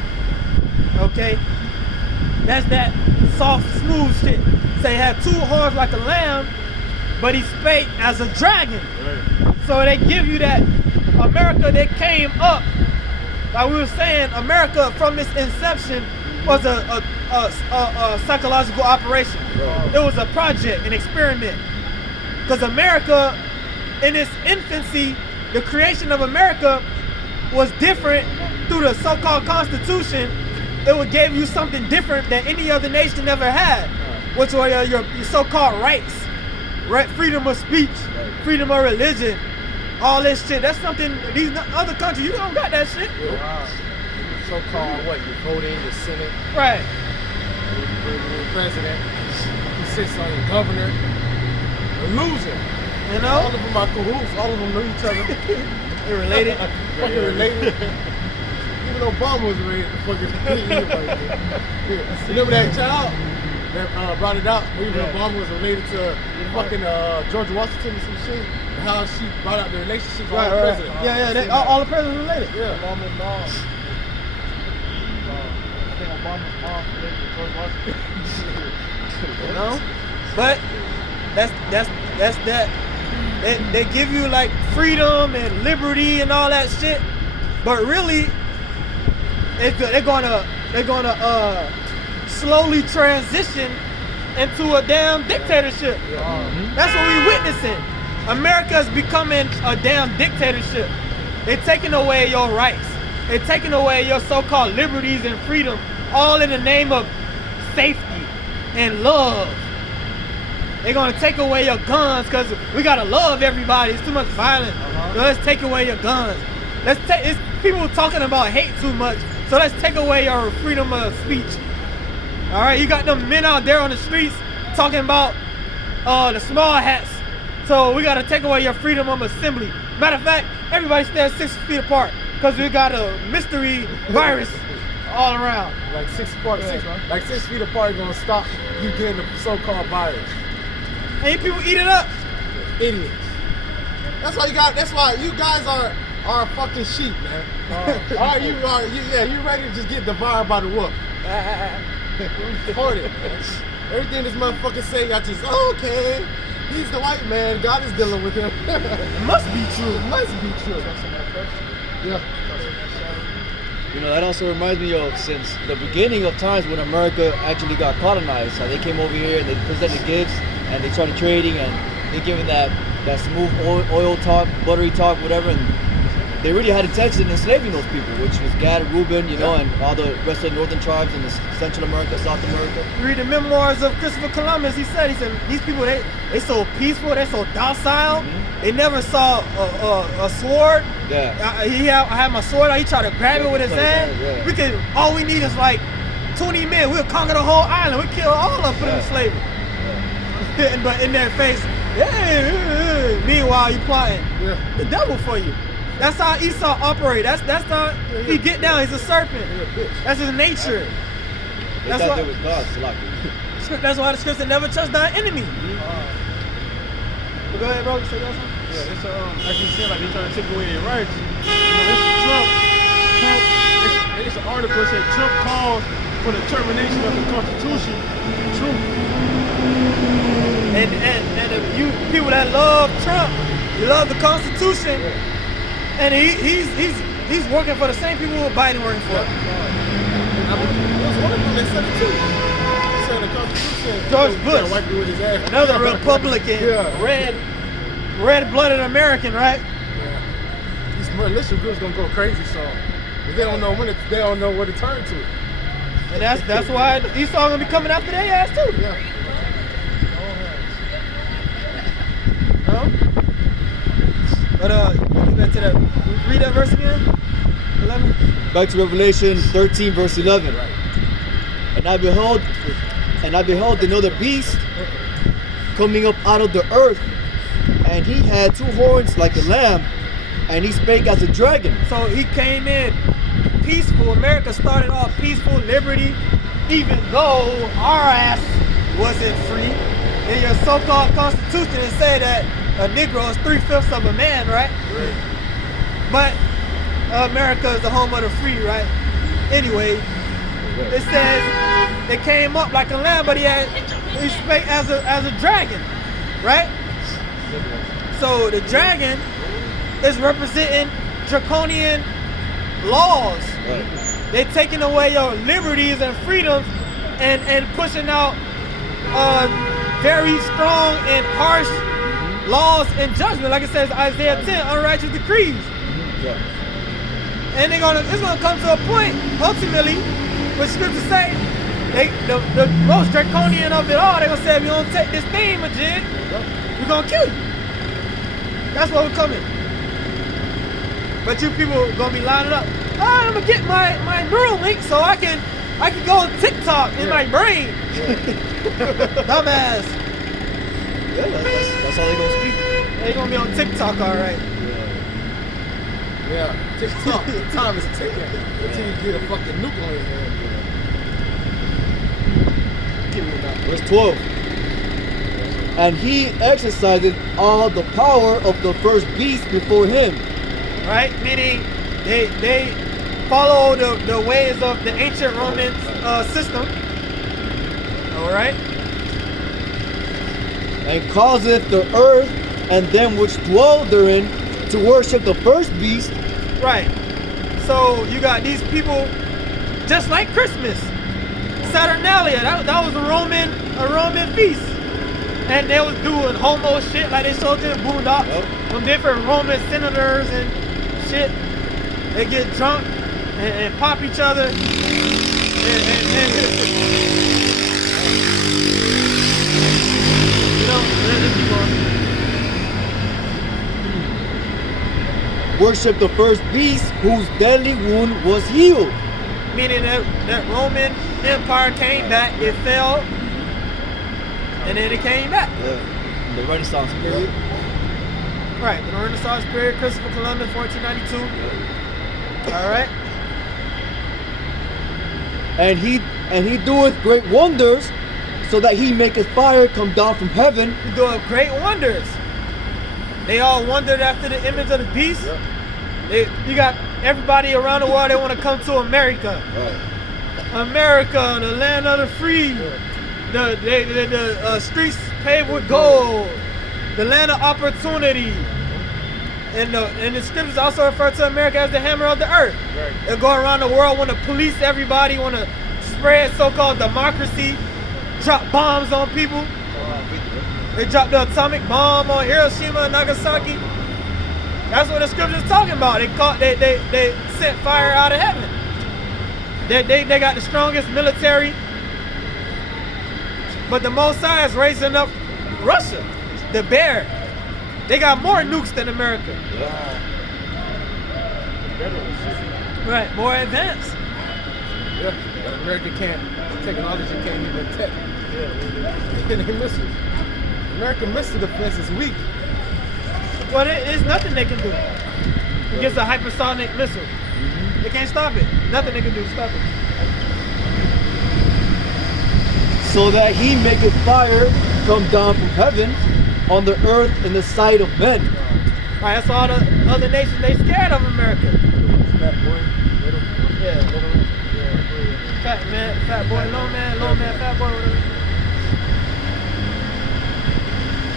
Okay? That's that soft, smooth shit. So he had 2 horns like a lamb, but he spake as a dragon. So they give you that America that came up. Like we were saying, America from its inception was a psychological operation. It was a project, an experiment. Because America, in its infancy, the creation of America was different through the so-called Constitution. It would give you something different that any other nation ever had, which were your so-called rights, right? Freedom of speech, freedom of religion, all this shit. That's something these other countries, you don't got that shit. So-called what? You vote in the Senate. Right. The president. He sits on the governor. A loser. You All know? of them are cahoots. All of them know each other. They're related. Fucking related. Even Obama was related to fucking anybody. Remember that child that brought it out? Even Obama was related to fucking George Washington or some shit. And how she brought out the relationship with all the presidents. All the presidents related. Yeah. Obama's mom. I think Obama's mom related to George Washington. You know? But that's that. They give you like freedom and liberty and all that shit, but really, they're gonna slowly transition into a damn dictatorship. That's what we're witnessing. America is becoming a damn dictatorship. They're taking away your rights. They're taking away your so-called liberties and freedom, all in the name of safety and love. They're gonna take away your guns because we gotta love everybody. It's too much violence. So let's take away your guns. It's people talking about hate too much. So let's take away your freedom of speech. All right, you got them men out there on the streets talking about the small hats. So we gotta take away your freedom of assembly. Matter of fact, everybody stands 6 feet apart because we got a mystery virus all around. Like 6 feet apart is gonna stop you getting the so-called virus. And you people eat it up. Idiots. That's why you guys are fucking sheep, man. You ready to just get devoured by the wolf. Hold it, man. Everything this motherfucker say, I just, okay. He's the white man. God is dealing with him. It must be true. It must be true. Yeah. You know, that also reminds me of since the beginning of times when America actually got colonized. How they came over here and they presented gifts and they started trading and they giving that smooth oil talk, buttery talk, whatever. And they really had intention in enslaving those people, which was Gad, Reuben, you know, and all the rest of the northern tribes in Central America, South America. You read the memoirs of Christopher Columbus. He said these people they so peaceful, they're so docile. Mm-hmm. They never saw a sword. Yeah. I had my sword out. He tried to grab it with his hand. Yeah. All we need is like 20 men. We'll conquer the whole island. We'll kill all of them, put them in slavery. But in their face, hey. Meanwhile, you plotting the devil for you. That's how Esau operates. That's how he get down. He's a serpent. That's his nature. They thought they was God, That's why the scripture never trust thy enemy. Go ahead, bro. Say something. Yeah, it's like you said, like they trying to take away their rights. You know, it's an article that said Trump calls for the termination of the Constitution. True. And you people that love Trump, you love the Constitution, and he's He's working for the same people who Biden working for. It was one of them, they said it too. They said the Constitution. George Bush. Yeah, white people with his ass. Another Republican, Yeah. red-blooded American, right? Yeah. These militia groups gonna go crazy, so but they don't know when they don't know where to turn to. And that's why Esau gonna be coming after their ass too. Yeah. No? But get back to that. Read that verse again. 11. Back to Revelation 13, verse 11. And I beheld another beast coming up out of the earth, and he had 2 horns like a lamb, and he spake as a dragon. So he came in peaceful. America started off peaceful, liberty, even though our ass wasn't free. In your so-called constitution, it said that a Negro is 3/5 of a man, right? But America is the home of the free, right? Anyway, it says they came up like a lamb, but he spake as a dragon, right? So the dragon is representing draconian laws. Right. They're taking away your liberties and freedoms and pushing out very strong and harsh laws and judgment. Like it says Isaiah 10, unrighteous decrees. Yeah. And it's gonna come to a point, ultimately, what scriptures say, the most draconian of it all, they're gonna say, if you don't take this thing, Majid, we're gonna kill you. That's what we're coming. But you people gonna be lining up. I'm gonna get my neural link so I can go on TikTok in my brain. Dumbass. Yeah, that's how they gonna speak. They gonna be on TikTok, all right. Yeah. TikTok. Time is ticking. Until you get a fucking nuke on your hand. Give me that. Verse 12. And he exercised all the power of the first beast before him. Right? Meaning they follow the ways of the ancient Roman system. All right? And causeth the earth and them which dwell therein to worship the first beast. Right. So you got these people just like Christmas. Saturnalia, that was a Roman feast. And they was doing homo shit like they showed in Boondocks. From different Roman senators and shit. They get drunk and pop each other. You know, let's keep going. Worship the first beast whose deadly wound was healed. Meaning that Roman Empire came back, it fell, and then it came back. Yeah. The Renaissance period. Right, the Renaissance period, Christopher Columbus, 1492. All right. And he doeth great wonders, so that he maketh fire come down from heaven. He's doing great wonders. They all wondered after the image of the beast. You got everybody around the world, they want to come to America. Right. America, the land of the free. The streets paved with gold. The land of opportunity. And the scriptures also refer to America as the hammer of the earth. Right. They go around the world, want to police everybody, want to spread so-called democracy, drop bombs on people. They dropped the atomic bomb on Hiroshima and Nagasaki. That's what the scriptures is talking about. They sent fire out of heaven. They got the strongest military. But the Mossad is raising up Russia, the bear. They got more nukes than America. Right, more advanced. Yeah. America can't technology can't even attack. They miss it. American missile defense is weak. Well, there's nothing they can do against a hypersonic missile. They can't stop it. Nothing they can do to stop it. So that he maketh fire come down from heaven on the earth in the sight of men. Right, that's all the other nations, they scared of America. Fat boy, little. Yeah. Fat man, fat boy, low man, fat boy, whatever.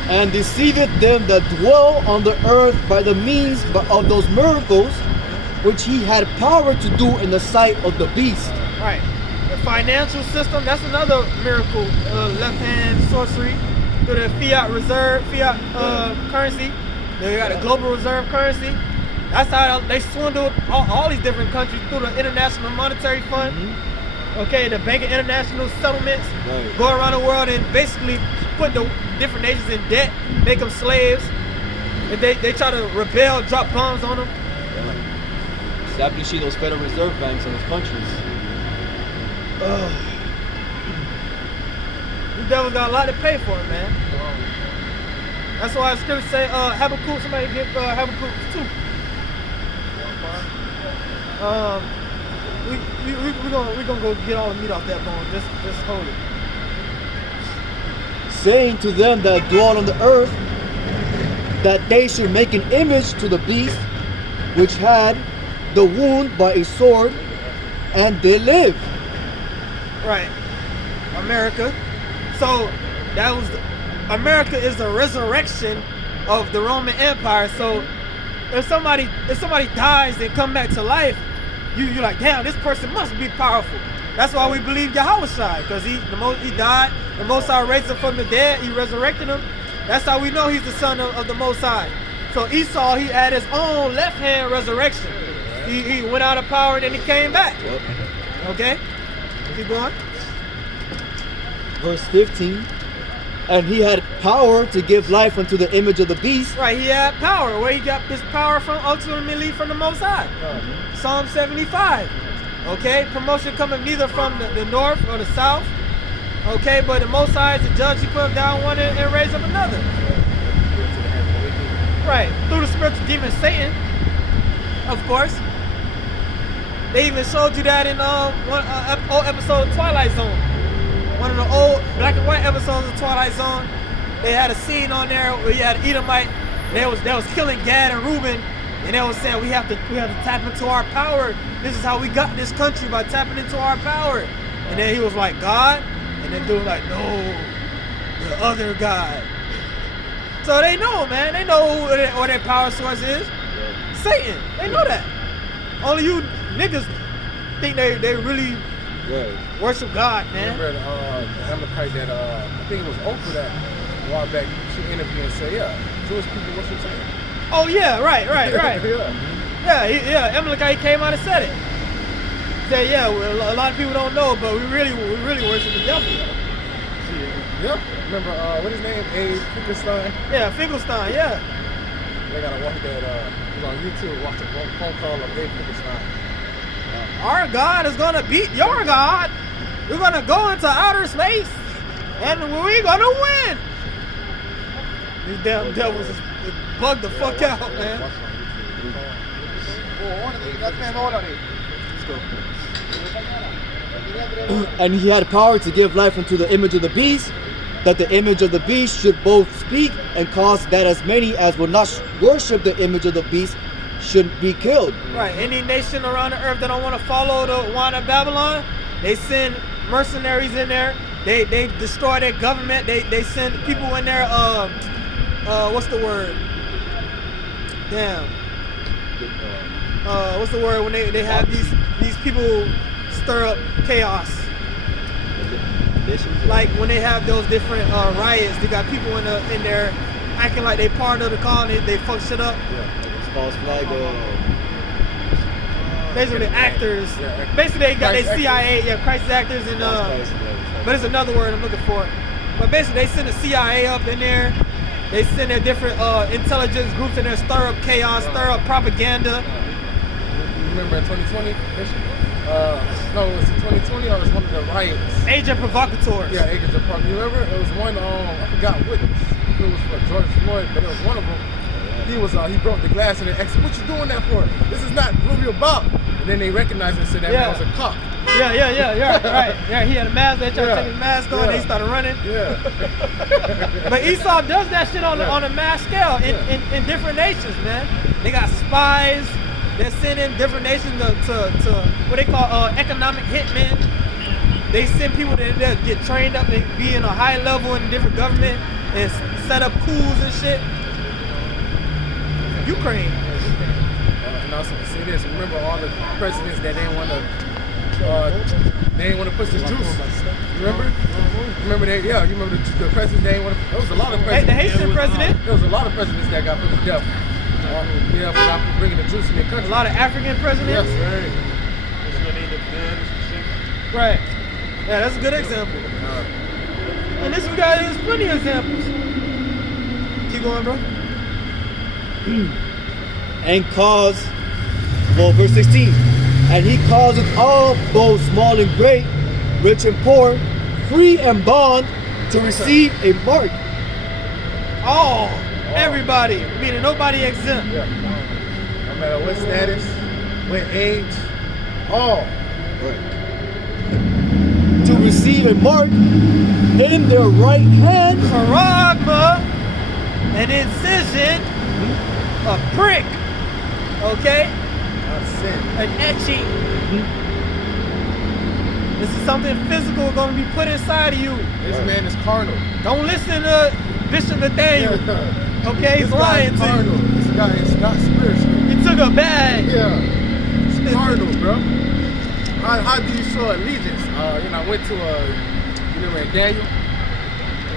And deceiveth them that dwell on the earth by the means of those miracles which he had power to do in the sight of the beast. Right. The financial system, that's another miracle. Left-hand sorcery through the fiat currency. They got a global reserve currency. That's how they swindled all these different countries through the International Monetary Fund. Okay, the Bank of International Settlements. Right. Go around the world and basically put the different nations in debt, make them slaves. If they try to rebel, drop bombs on them. Establishing those Federal Reserve banks in those countries. The devil's got a lot to pay for it, man. That's why the scriptures say, Habakkuk, somebody get Habakkuk 2. We're gonna go get all the meat off that bone. Just hold it. Saying to them that dwell on the earth, that they should make an image to the beast, which had the wound by a sword, and they live. Right. America. So that was America is the resurrection of the Roman Empire. So if somebody dies and come back to life, you're like, damn, this person must be powerful. That's why we believe Yahushua, because he died, the Most High raised him from the dead, he resurrected him. That's how we know he's the son of the Most High. So Esau, he had his own left-hand resurrection. He went out of power and then he came back. Okay? Keep going. Verse 15. And he had power to give life unto the image of the beast. Right, he had power. Where he got this power from? Ultimately from the Most High. Psalm 75. Okay, promotion coming neither from the north or the south. Okay, but the Most High is the judge. He put down one and raised up another. Right, through the spiritual demon Satan, of course. They even showed you that in one old episode of Twilight Zone. One of the old black and white episodes of Twilight Zone. They had a scene on there where you had Edomite. They was killing Gad and Reuben, and they was saying we have to tap into our power. This is how we got this country, by tapping into our power. And then he was like, God, and then dude was like, no, the other God. So they know, man. They know what their power source is. Satan. They know that. Only you niggas think they really worship God, man. Remember the Amalekite that I think it was Oprah that a while back she interviewed and said, yeah, Jewish people worship Satan. Oh yeah, right. Yeah. Yeah. Amalekite came out and said it. Said, yeah, well, a lot of people don't know, but we really worship the devil. Yeah. Remember what his name? Abe Finkelstein. Yeah, Finkelstein. Yeah. They gotta watch that. It was on YouTube. Watch a phone call of Abe Finkelstein. Our God is gonna beat your God. We're gonna go into outer space, and we're gonna win. These damn devils just bug the fuck out, man. And he had power to give life unto the image of the beast, that the image of the beast should both speak and cause that as many as will not worship the image of the beast should be killed. Right. Any nation around the earth that don't want to follow the wine of Babylon, they send mercenaries in there. They destroy their government. They send people in there. What's the word? Damn. What's the word when they have these people stir up chaos? Like when they have those different riots, they got people in there acting like they part of the colony. They fuck shit up. False flag. Basically, actors. Basically, they got their CIA, crisis actors, and but it's another word I'm looking for. But basically, they send the CIA up in there. They send their different intelligence groups in there, stir up chaos, stir up propaganda. Remember in 2020? No, it was 2020 or it was one of the riots. Agent provocateurs. Yeah, Agents of Provocateurs. You remember? It was one. I forgot what. It was for George Floyd, but it was one of them. He broke the glass and they asked, "What you doing that for? This is not what we're about." And then they recognized it and said that man was a cop. Yeah, right. Yeah, he had a mask. They tried to take his mask off and he started running. Yeah. But Esau does that shit on a mass scale in different nations, man. They got spies. They're sending different nations to what they call economic hitmen. They send people that get trained up and be in a high level in different government and set up coups and shit. Ukraine. And also to say this, remember all the presidents that didn't want to push this juice. Remember? Remember that? Yeah, you remember the presidents that didn't want to. There was a lot of Hey, presidents. the Haitian president, There was a lot of presidents that got put to death. Yeah, for not bringing the juice in their a country. lot of African presidents. Yes, right. Right. Yeah, that's a good example. And this guy has plenty of examples. Keep going, bro. And cause, well, verse 16, and he causeth all, both small and great, rich and poor, free and bond, to receive a mark. All, everybody, meaning nobody exempt. Yeah. No matter what status, what age, all. To receive a mark in their right hand, Charagma, an incision, a prick, okay, Sin. an etching. This is something physical going to be put inside of you. This man is carnal. Don't listen to Bishop Nathaniel. Okay, he's This guy lying is to you. carnal. This guy is not spiritual. He took a bag. Yeah. It's carnal, bro. How do you show allegiance? I went to in Daniel.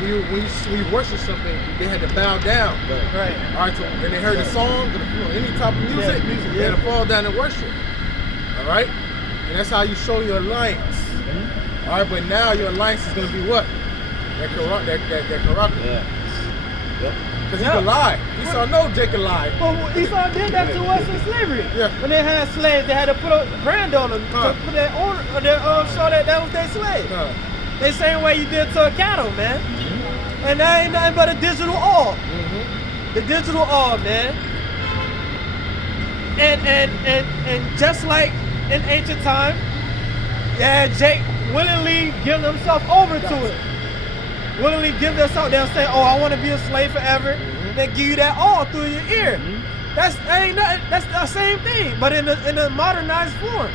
When you worship something, they had to bow down. Right. All right, so, and they heard the song, or any type of music, they had to fall down and worship. All right? And that's how you show your alliance. All right, but now your alliance is going to be what? That Karaka. yeah. Because he could lie. Esau knows Jake could lie. Well, Esau did that to us in slavery. Yeah. When they had slaves, they had to put a brand on them to put their owner, show that was their slave. The same way you did to a cattle, man. And that ain't nothing but a digital all. The digital all, man. And just like in ancient time, yeah, Jake willingly give himself over to it. Willingly give themselves. They'll say, "Oh, I want to be a slave forever." They give you that all through your ear. That ain't nothing. That's the same thing, but in a modernized form.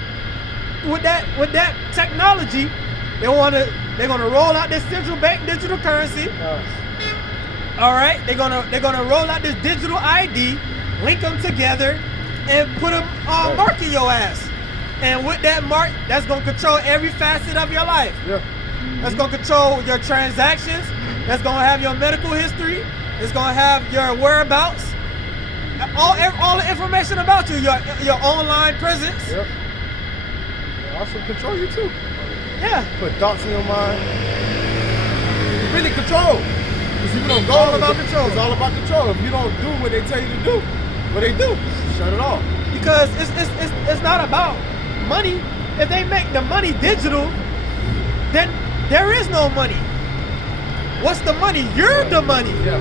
With that technology, they're gonna roll out this central bank digital currency. All right, they're gonna roll out this digital ID, link them together, and put a mark in your ass. And with that mark, that's gonna control every facet of your life. Yeah. That's gonna control your transactions. That's gonna have your medical history. It's gonna have your whereabouts. All the information about you, your online presence. Yep. They also control you too. Yeah. Put thoughts in your mind. It's really control. Because if you don't go, All about control. It's all about control. If you don't do what they tell you to do, what they do, shut it off. Because it's not about money. If they make the money digital, then there is no money. What's the money? You're the money. Yeah.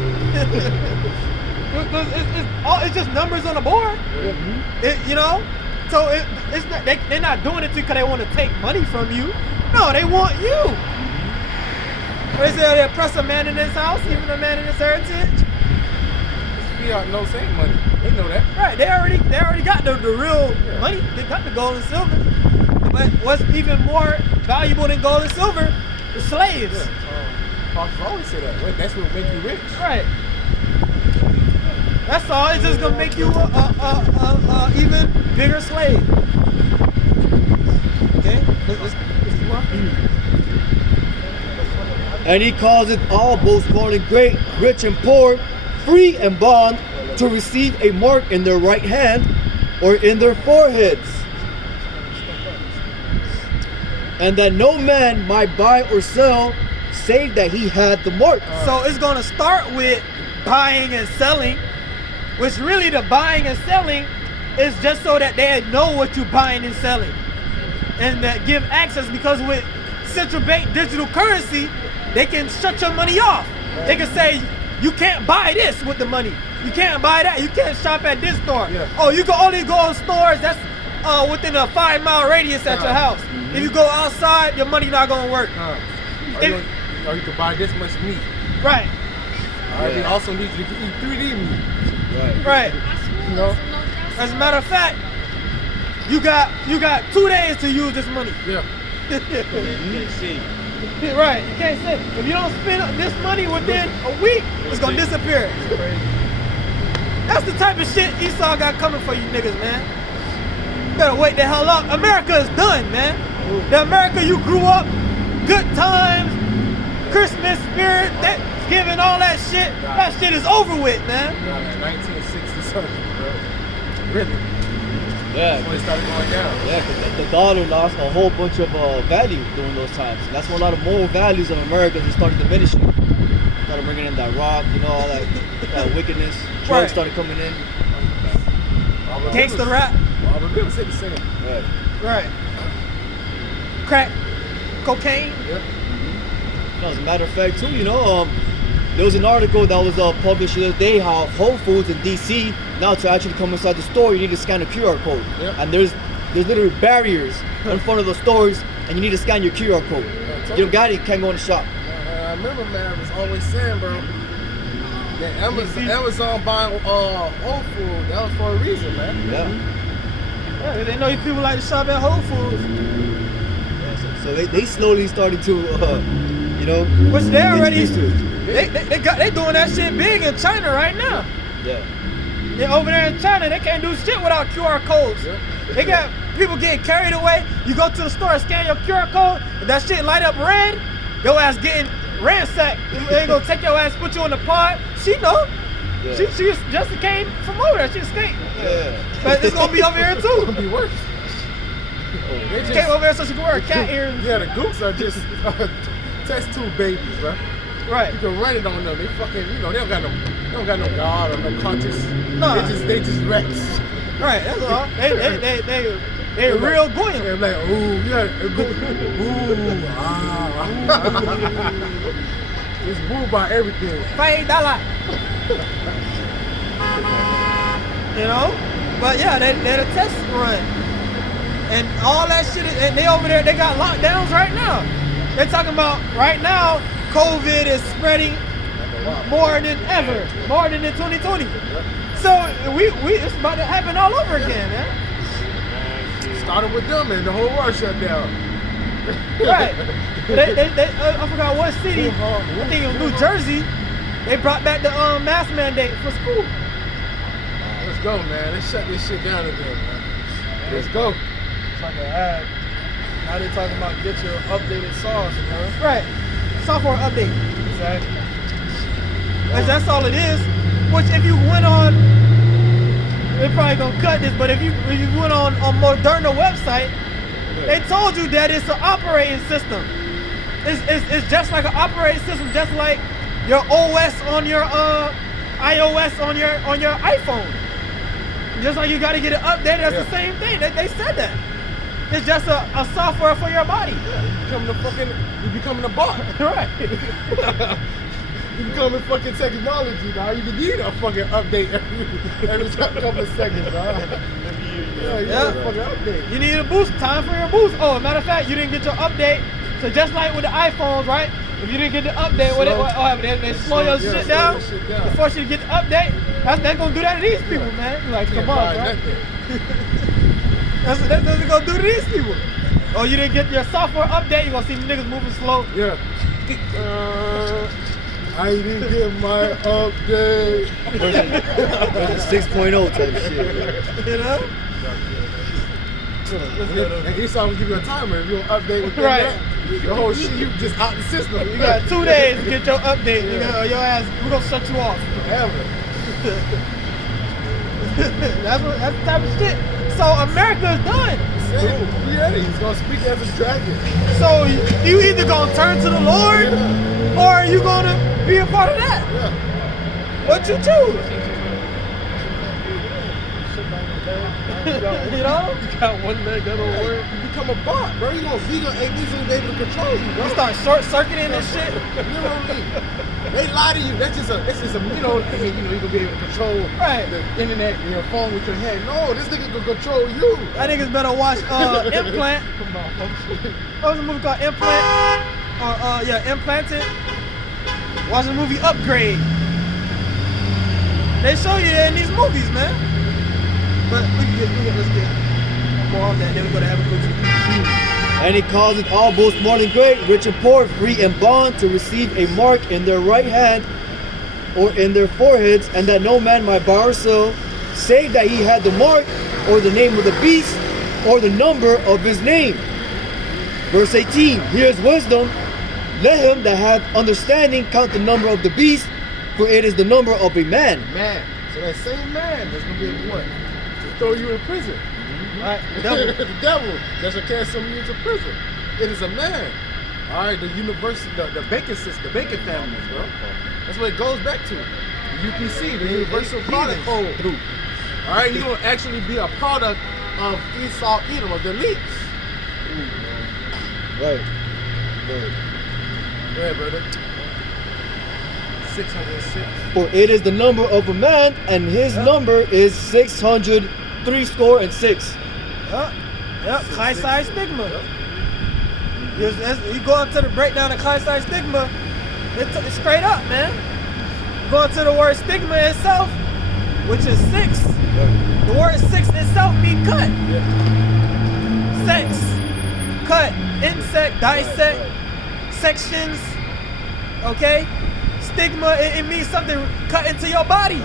It's just numbers on the board. So it's not, they're not doing it because they want to take money from you. No, they want you. They say they oppress a man in his house, even a man in his heritage. Fiat no same money. They know that. Right, they already got the real money. They got the gold and silver. But what's even more valuable than gold and silver is slaves. Apostles always say that. Wait, that's what make you rich. Right. That's all. It's just gonna make you a even bigger slave. Okay. Let's keep on. And he causeth all, both small and great, rich and poor, free and bond, to receive a mark in their right hand or in their foreheads. And that no man might buy or sell, save that he had the mark. So it's gonna start with buying and selling, which really the buying and selling is just so that they know what you're buying and selling. And that give access, because with central bank digital currency, they can shut your money off. They can say, you can't buy this with the money. You can't buy that. You can't shop at this store. Yeah. Oh, you can only go in stores that's within a 5-mile radius at your house. If you go outside, your money not gonna work. Or you can buy this much meat. Right, All right, they also need you to eat 3D meat. right. You know? As a matter of fact, you got 2 days to use this money. Yeah. Right, you can't say. If you don't spend this money within a week, it's gonna disappear. That's the type of shit Esau got coming for you niggas, man. Better wake the hell up. America is done, man. The America you grew up, good times, Christmas spirit, Thanksgiving, all that shit is over with, man. 1960 something, bro. Really? Yeah, When it started going down. yeah, because the dollar lost a whole bunch of value during those times. That's when a lot of moral values of America just started diminishing. Started bringing in that rock, all that wickedness. Drugs Right. started coming in. Gangsta rap. All the people say the same. Right. Right. Crack, cocaine. As a matter of fact, too, there was an article that was published the other day how Whole Foods in DC now to actually come inside the store you need to scan a QR code, and there's literally barriers in front of the stores, and you need to scan your QR code. You don't got it, you can't go in the shop. I remember, man, I was always saying, bro, that Amazon buying Whole Foods, that was for a reason, man. Yeah. Yeah, they know you people like to shop at Whole Foods, So they slowly started to, which they already introduce to it. they doing that shit big in China right now. Yeah. They're over there in China, they can't do shit without QR codes. They got people getting carried away. You go to the store, scan your QR code, if that shit light up red, your ass getting ransacked. They gonna take your ass, put you in the pod. She know. Yeah. She just came from over there. She escaped. Yeah. But it's gonna be over here It's too. gonna be worse. They She came over there so she can wear cat ears. Yeah, the gooks are just test tube babies, bro. Right. You can run it on them. They fucking, they don't got no God or no conscience. Nah. They just wrecks. Right. That's all. They real They're goyim. like, ooh, it's boo by everything. $5. But yeah, they the test run. And all that shit, and they over there, they got lockdowns right now. They're talking about right now, COVID is spreading more than ever, more than in 2020. So it's about to happen all over again, man. Started with them and the whole world shut down. Right. I forgot what city. I think it was New Jersey. They brought back the mask mandate for school. Let's go, man. Let's shut this shit down again, man. Let's go. It's like an ad. Now they talking about get your updated sauce, man. Right. Software update. Exactly. That's all it is. Which if you went on, they're probably gonna cut this, but if you went on Moderna website, they told you that it's an operating system. It's just like an operating system, just like your OS on your iOS on your iPhone. Just like you gotta get it updated, that's the same thing. They said that. It's just a software for your body. You becoming a bot. Right. You becoming fucking technology, dog. You need a fucking update every couple of seconds, dog. Yeah, you need a fucking update. You need a boost. Time for your boost. Oh, matter of fact, you didn't get your update. So just like with the iPhones, right? If you didn't get the update, what happens? They slow your shit down. They force you to get the update. That's gonna do that to these people, man. You're like, come on, right? That's what they're gonna do to these people. Oh, you didn't get your software update. You gonna see niggas moving slow. Yeah. I didn't get my update. Version 6.0 type shit. You know? And each time we give you a timer, if you don't update with that, Right. the whole shit, you just out the system. You got 2 days to get your update. Your ass, we're gonna shut you off. Forever. That's the type of shit. So America's done. Yeah, he's gonna speak as a dragon. So you either gonna turn to the Lord or are you gonna be a part of that? Yeah. What you choose? You know? You got one leg that don't work. You become a bot, bro. He gonna easily be able to control you, bro. You start short circuiting this shit. Literally. They lie to you. That's just a hey, you gonna be able to control Right. the internet and your phone with your head. No, this nigga can control you. That niggas better watch Implant. What was the movie called Implant? Implanted. Watch the movie Upgrade. They show you that in these movies, man. But let's get more on that. Then we go to Habakkuk. And he calls it all both small and great, rich and poor, free and bond, to receive a mark in their right hand or in their foreheads, and that no man might buy or sell, save that he had the mark or the name of the beast or the number of his name. Verse 18, here's wisdom. Let him that hath understanding count the number of the beast, for it is the number of a man. Man. So that same man that's gonna be able to what? To throw you in prison. Right? The devil. The devil that shall cast some of you into prison. It is a man. All right, the university, the Bacon system, the Bacon families, bro. That's what it goes back to. The UPC, the Universal Product Code. All right, you're gonna actually be a product of Esau, Edom, of the elites. Right. Go ahead, brother. 606. For it is the number of a man, and his number is 666. Yep. Chai stigma. You go into the breakdown of Chai stigma, it's straight up, man. Go into the word stigma itself, which is 6. The word 6 itself means cut. Sex, cut, insect, dissect, sections. Okay? Stigma, it means something cut into your body.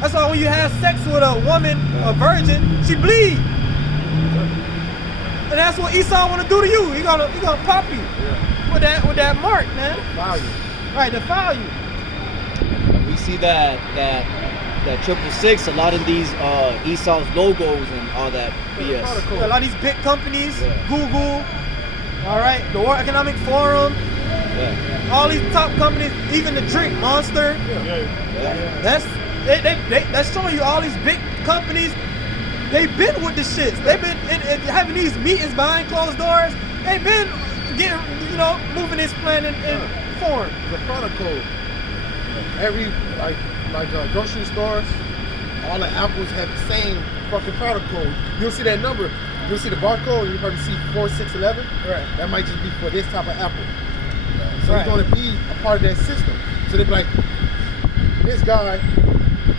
That's why when you have sex with a woman, a virgin, she bleed. And that's what Esau want to do to you. He gonna pop you with that mark, man. Defile you. Right, defile you. We see that 666, a lot of these Esau's logos and all that BS. A lot of these big companies, Google, all right, the World Economic Forum, all these top companies, even the drink Monster. That's showing you all these big companies. They've been with the shits. They've been having these meetings behind closed doors. They've been getting, moving this plan in form. The product code. Every grocery stores, all the apples have the same fucking product code. You'll see that number. You'll see the barcode. You probably see 4611. Right. That might just be for this type of apple. So Right. you're going to be a part of that system. So they're like, this guy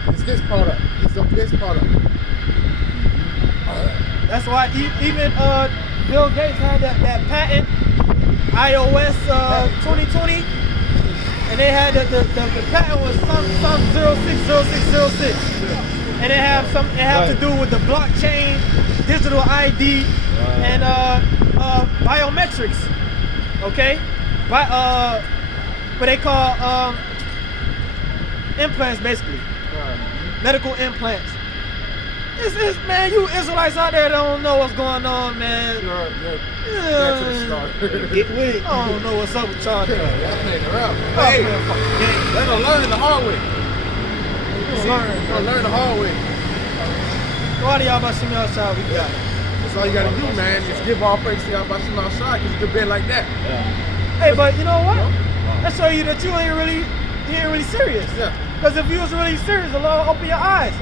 is this product. He's of this product. That's why even Bill Gates had that patent, iOS 2020, and they had the patent was some 060606, and it have to do with the blockchain, digital ID, and biometrics. Okay, what they call implants, basically, medical implants. It's man, you Israelites out there that don't know what's going on, man. Get with it. I don't know what's up with y'all. Y'all playing around. Hey, they're going to learn the hard way. Learn the hard way. Why do y'all about to outside? We got it. That's all you got to do, man. Just give all praise to y'all about some outside because you can bend like that. Hey, but you know what? That show you that you ain't really serious. Yeah. Because if you was really serious, the Lord will open your eyes.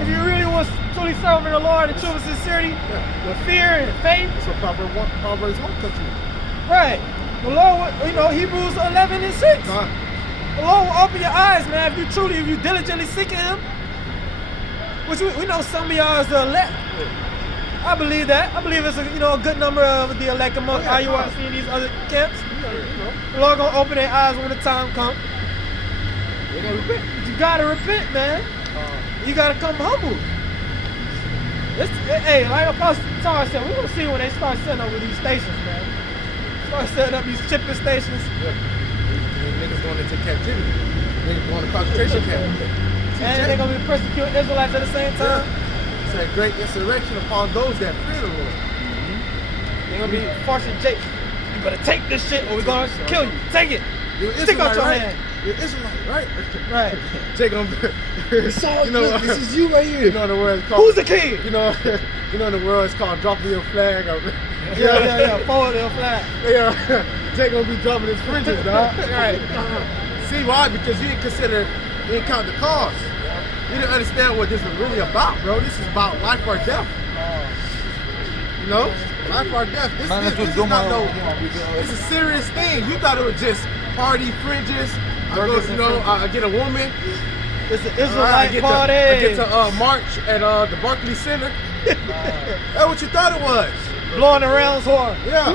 If you really was truly serving the Lord in true sincerity, with fear and faith. That's what Proverbs 1 comes to. Right. The Lord, Hebrews 11 and 6. The Lord will open your eyes, man, if you diligently seeking Him. Which we know some of y'all is the elect. I believe that. I believe it's a good number of the elect among IUIC and these other camps. The Lord gonna open their eyes when the time comes. They gotta repent. You gotta repent, man. You gotta come humble. Hey, like Apostle Tar said, we're gonna see when they start setting up with these stations, man. Start setting up these shipping stations. Yeah. Niggas going into captivity. Niggas going to concentration camp. And they're gonna be persecuting Israelites at the same time. It's a great insurrection upon those that fear the Lord. They're gonna be forcing Jake. You better take this shit or we're gonna kill you. Take it. You're Stick out your right? hand. You're Israelite, right? Right. Take them. This is you right here. You know the word is called. Who's the king? You know in the world it's called dropping your flag. Yeah. Forward your flag. Yeah. Jake gonna be dropping his fringes, dog. Right. See why? Because you didn't count the cost. You didn't understand what this is really about, bro. This is about life or death. Life or death. This is not it's a serious thing. You thought it was just party fringes. I get a woman. It's an Israelite party. I get to march at the Barclays Center. That's what you thought it was. Blowing the rounds horn. Yeah.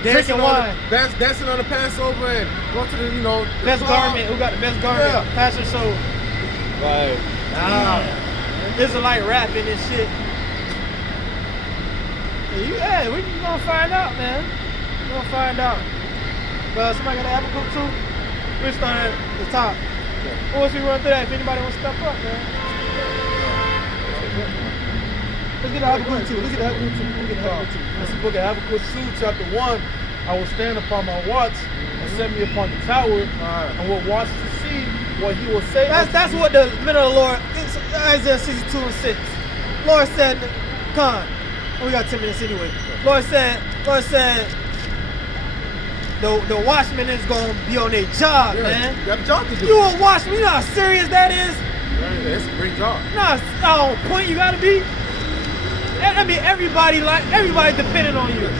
Drinking wine. Dancing on the Passover and going to the best club. garment. Who got the best garment? Yeah. Fashion show. Right. Israelite rapping and shit. Yeah, we gonna find out, man. We gonna find out. But somebody got a Habakkuk too? We start at the top. Once we run through that, if anybody wants to step up, man. Let's get a Habakkuk 2. Let's get a Habakkuk 2. Let's get a Habakkuk 2. That's the book of Habakkuk 2, chapter 1. I will stand upon my watch and set me upon the tower and will watch to see what he will say. That's what the middle of the Lord, it's Isaiah 62 and 6. Lord said, we got 10 minutes anyway. Lord said, the watchman is gonna be on their job, man. You have a job to do. You a watchman, you know how serious that is? Yeah, it's a great job. You know how on point you gotta be? I mean, everybody depending on you.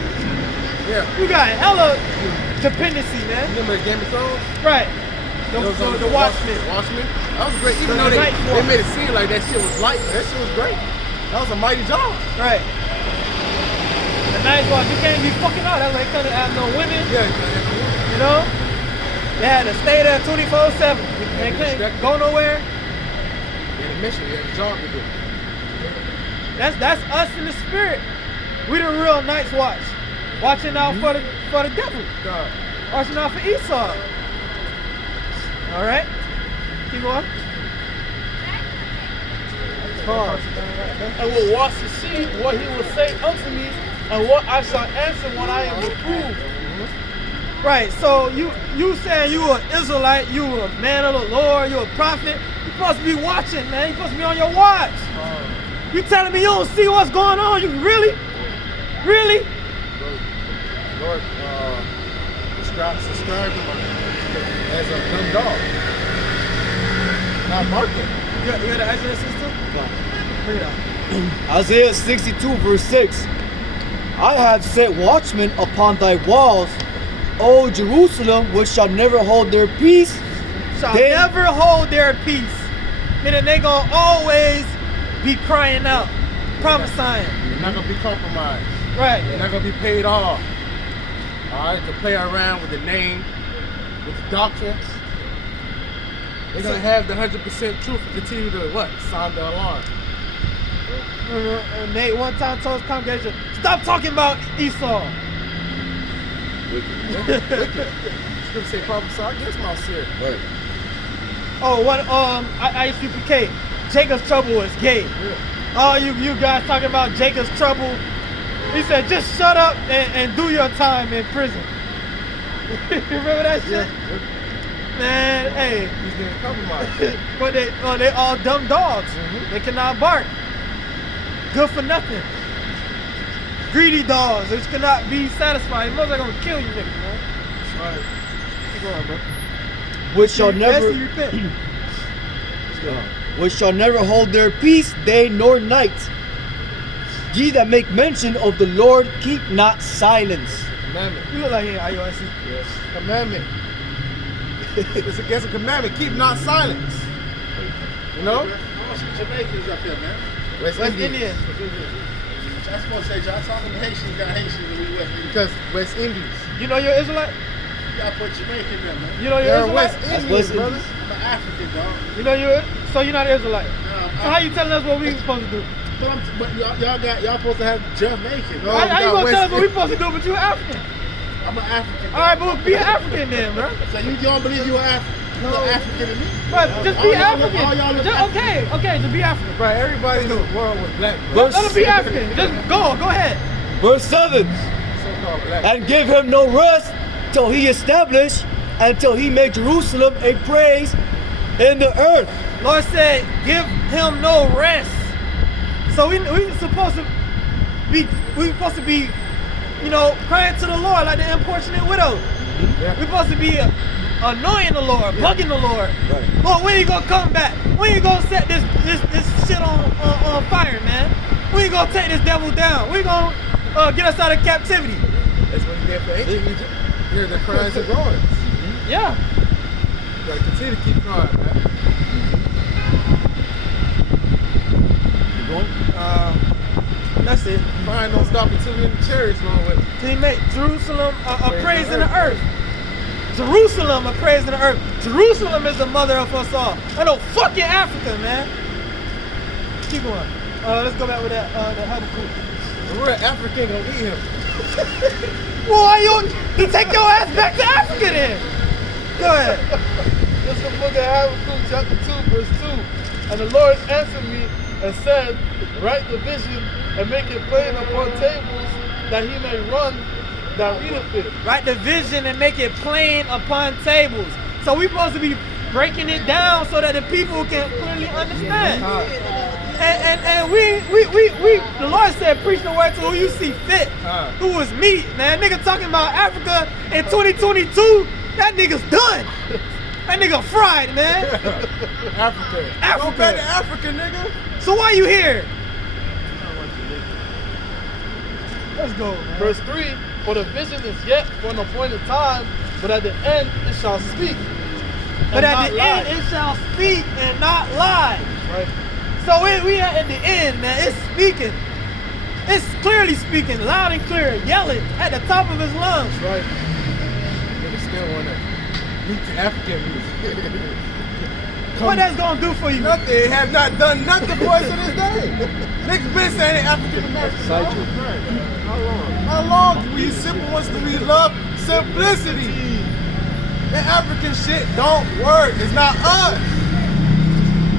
Yeah. You got hella dependency, man. Remember the Game of Thrones? Right. The Watchmen. The Watchmen. That was great. Even The though Night they Watch. made it seem like that shit was light, but that shit was great. That was a mighty job. Right. The Night Watch, you can't be fucking out. That's why they couldn't have no women. Yeah. You know? They had to stay there 24/7. They couldn't go nowhere. You had a mission. You had a job to do. That's us in the spirit. We the real Night's Watch. Watching out for the devil. God. Watching out for Esau. All right? Keep going. And will watch to see what he will say unto me and what I shall answer when I am reproved. Right, so you saying you an Israelite, you a man of the Lord, you a prophet. You supposed to be watching, man. You supposed to be on your watch. You telling me you don't see what's going on? You really? Lord, subscribe him as a dumb dog. Not barking. You got the Isaiah system? Bring it out. Isaiah 62 verse 6. I have set watchmen upon thy walls, O Jerusalem, which shall never hold their peace. Shall never hold their peace. Meaning they gonna always be crying out, prophesying. You're not gonna be compromised. Right. You're not gonna be paid off. Alright, to play around with the name, with the doctrines. They're gonna have the 100% truth and continue to what? Sound the alarm. Nate one time told his congregation, stop talking about Esau. Scripture say prophesy against Mount Seir. Right. Oh, what? ISUPK. Jacob's trouble is gay. Yeah. All you guys talking about Jacob's trouble. He said, just shut up and do your time in prison. You remember that shit? Yeah. Man, hey. He's getting compromised. But they all dumb dogs. They cannot bark. Good for nothing. Greedy dogs, which cannot be satisfied. Most are gonna kill you, niggas, man. Right. Keep going, bro. Which shall never which shall never hold their peace day nor night. Ye that make mention of the Lord, keep not silence. Commandment. You look like here, IUIC. Yes. Commandment. It's against a commandment. Keep not silence. You know? Jamaicans up there, man. West West Indians. Indian. That's what I say, y'all talking to Haitians, got Haitians and we West Indians. Because West Indies. You know you're Israelite? You gotta put Jamaican there, man. You know you're They're Israelite? West That's Indians, West brother. Indies. I'm an African, dog. You know so you're not Israelite. So how you telling us what we supposed to do? But y'all supposed to have Jamaican. No. How you got gonna West tell us what we supposed to do, but you're African? I'm an African. All right, but be an African then, bro. So you don't believe you're African to me? But just be All y'all look- African. all y'all look Okay, just be African. Right, everybody in the world was black. Let them be African. Just go ahead. Verse 7. So-called black. And give him no rest till he establish, until he make Jerusalem a praise in the earth. Lord said, give him no rest. So we supposed to be, crying to the Lord like the unfortunate widow. Yeah. We're supposed to be annoying the Lord, bugging the Lord. Right. Lord, when you gonna come back? When you gonna set this shit on fire, man? When you gonna take this devil down? When you gonna get us out of captivity? That's what he did for ancient Egypt. Hear the cries and groans. Yeah. You gotta continue to keep crying, man. That's it. Crying don't stop until we're in the chariots going with it. Till he make Jerusalem a praise in the earth. Jerusalem a praise in the earth. Jerusalem is the mother of us all. I know fucking Africa, man. Keep going. Let's go back with that Habakkuk. The real African gonna eat him. Well, why you take your ass back to Africa then? Go ahead. This is the book of Habakkuk, chapter 2, verse 2. And the Lord answered me and said, write the vision and make it plain upon tables, that he may run that readeth it. Write the vision and make it plain upon tables. So we're supposed to be breaking it down so that the people can clearly understand. And we the Lord said, preach the word to who you see fit, who is me. Man, nigga talking about Africa in 2022, that nigga's done. That nigga fried, man. Africa. Africa. Go back to Africa, nigga. So why you here? Let's go, man. Verse 3, for the vision is yet for an appointed time, but at the end it shall speak. But and at not the lie. end, it shall speak and not lie. Right. So we are at the end, man. It's speaking. It's clearly speaking, loud and clear, yelling at the top of his lungs. Right. Nigga still wanna meet the African music. What that's gonna do for you? Nothing. They have not done nothing for us to this day. Niggas been saying they African American. How long? How long do we simple ones do we love simplicity? That African shit don't work. It's not us.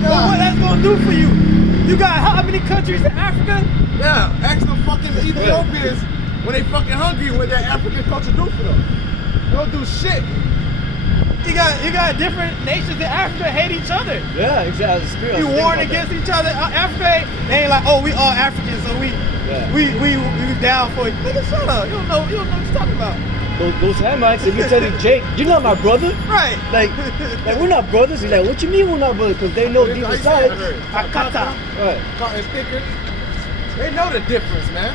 Well, what that's gonna do for you? You got how many countries in Africa? Yeah, ask the fucking Ethiopians when they fucking hungry what that African culture do for them. They don't do shit. You got different nations in Africa hate each other. Yeah, exactly. Spirit. You warn against each other. Africa, they ain't like, oh, we all Africans, so we down for it. Nigga, shut up. You don't know what you're talking about. Those Hamites, they be telling Jake, you're not my brother. Right. Like we're not brothers. He's like, what you mean we're not brothers? Because they know deep inside. Akata. Right. Cotton pickers. They know the difference, man.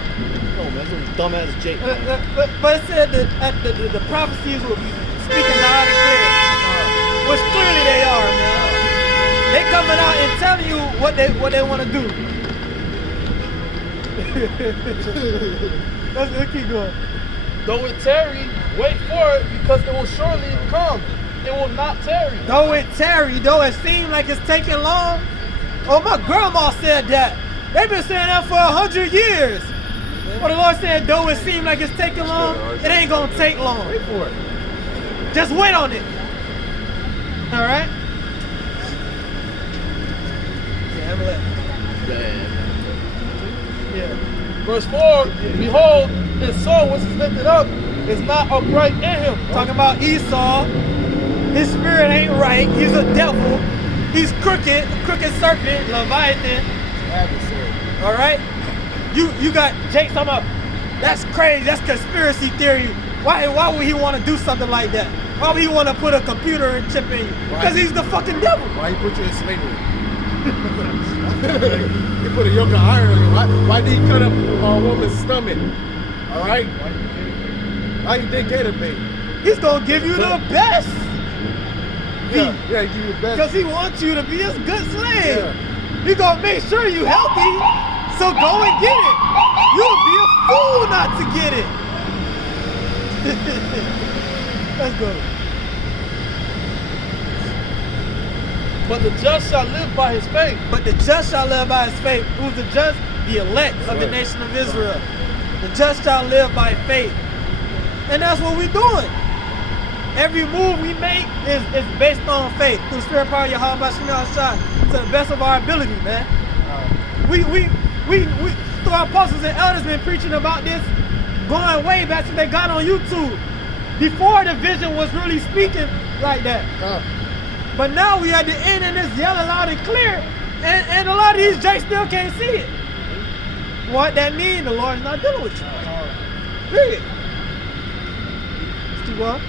Oh man, that's dumbass Jake. But it said that the prophecies will be speaking loud and clear. Which clearly they are, man. They coming out and telling you what they want to do. Let's keep going. Though it tarry, wait for it, because it will surely come. It will not tarry. Though it tarry, though it seems like it's taking long. Oh, my grandma said that. They've been saying that for 100 years. But the Lord said, though it seems like it's taking long, it ain't gonna take long. Wait for it. Just wait on it. All right? Yeah, have a look. Yeah. Verse 4, behold, his soul which is lifted up is not upright in him. Talking about Esau. His spirit ain't right. He's a devil. He's crooked serpent, Leviathan. All right? You got Jake talking about, that's crazy. That's conspiracy theory. Why would he want to do something like that? Why would he want to put a computer and chip in you? Because he's the fucking devil. Why he put you in slavery? He put a yoke of iron on you. Why did he cut up a woman's stomach? All right? Why you think Gator bait? He's going to give you the best. Yeah, he give you the best. Because he wants you to be a good slave. Yeah. He's going to make sure you healthy. So go and get it. You'll be a fool not to get it. Let's go. But the just shall live by his faith. But the just shall live by his faith. Who's the just? The elect of the nation of Israel. The just shall live by faith. And that's what we're doing. Every move we make is based on faith. Through the spirit power of Yahweh Shah, to the best of our ability, man. We through our apostles and elders been preaching about this going way back since they got on YouTube. Before the vision was really speaking like that. But now we at the end and it's yelling loud and clear. And a lot of these jakes still can't see it. What that mean? The Lord's not dealing with you. Period. Let's keep going.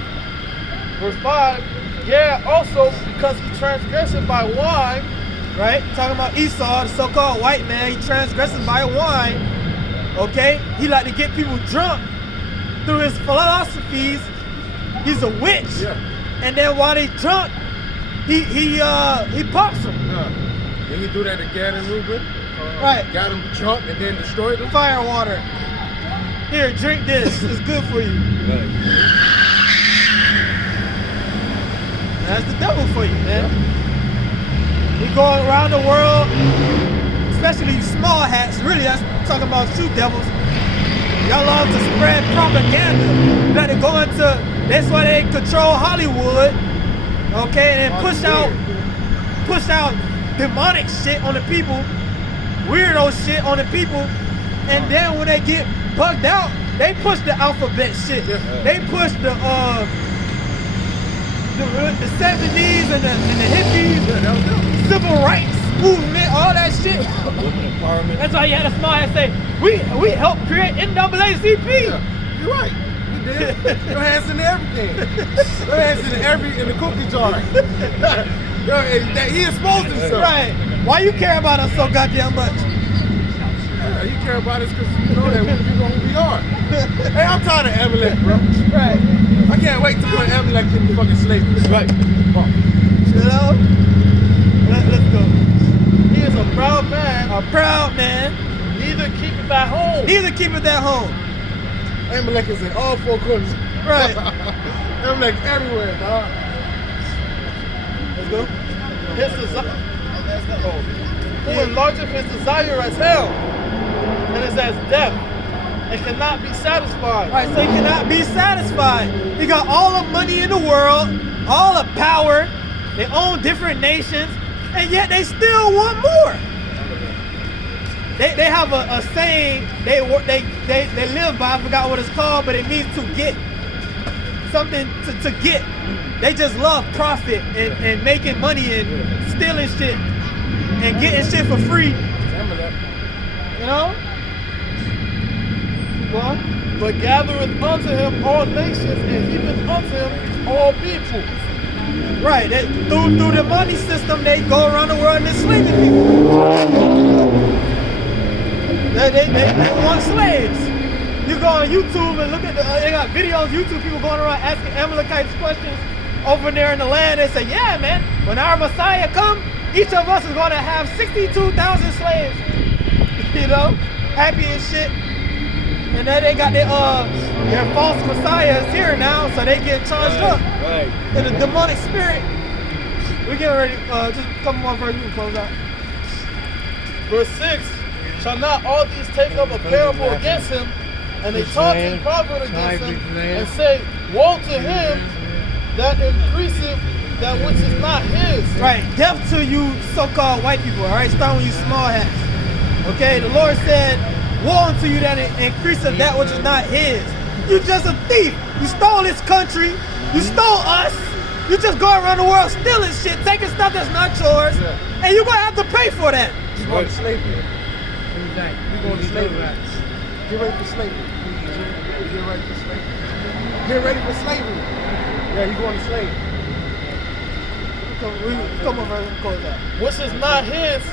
Verse 5, yeah, also because he transgressed by wine. Right? Talking about Esau, the so-called white man, he transgresses by wine. Okay? He like to get people drunk through his philosophies. He's a witch. Yeah. And then while they drunk, he pops them. Then he do that to Gad and Reuben. Right. Got him drunk and then destroyed them. Fire water. Here, drink this. It's good for you. That's the devil for you, man. We go around the world, especially small hats. Really, that's talking about shoe devils. Y'all love to spread propaganda. Let it go into, that's why they control Hollywood. Okay, and push out demonic shit on the people, weirdo shit on the people, and then when they get bugged out, they push the alphabet shit. They push the 70s and the hippies, civil rights movement, all that shit. That's why you had a smile and say, we helped create NAACP. Yeah, you're right. You did. Your hands in everything. Your hands in the cookie jar. He exposed himself. Right. Why you care about us so goddamn much? Yeah, you care about us because you know that you know who we are. Hey, I'm tired of Amalek, bro. Right. I can't wait to put Amalek in the fucking slavery. Right. You know? Let's go. He is a proud man. A proud man. Neither keepeth at home. Neither keepeth at home. Amalek is in all four corners. Right. Amalek everywhere, dog. Let's go. His desire. Who enlargeth his desire as hell, and is as death, and cannot be satisfied. Right, so he cannot be satisfied. He got all the money in the world, all the power. They own different nations, and yet they still want more. They have a saying they live by. I forgot what it's called, but it means to get something to get. They just love profit and making money and stealing shit and getting shit for free. You know? Well, But gathereth unto him all nations, and heapeth unto him all people. right. Through the money system, they go around the world and enslaving people. They want slaves. You go on YouTube and look at they got videos, YouTube people going around asking Amalekites questions over there in the land. They say, yeah, man, when our Messiah come, each of us is going to have 62,000 slaves. You know, happy and shit. And then they got their false messiahs here now, so they get charged up in the demonic spirit. We get ready. Just a couple more verses, we can close out. Verse 6, shall not all these take up a parable against him, and they taught a proverb against him, and say, woe to him that increaseth that which is not his. Right, death to you so-called white people, all right? Starting with you small hats. Okay, the Lord said, woe unto you that increaseth that which is not his. You just a thief. You stole this country. You stole us. You just go around the world stealing shit, taking stuff that's not yours, and you're going to have to pay for that. You're going to slavery. You're going to slavery. Get ready for slavery. Get ready for slavery. Get ready for slavery. Yeah, you're going to slavery. Come on, man, close that. Which is not his,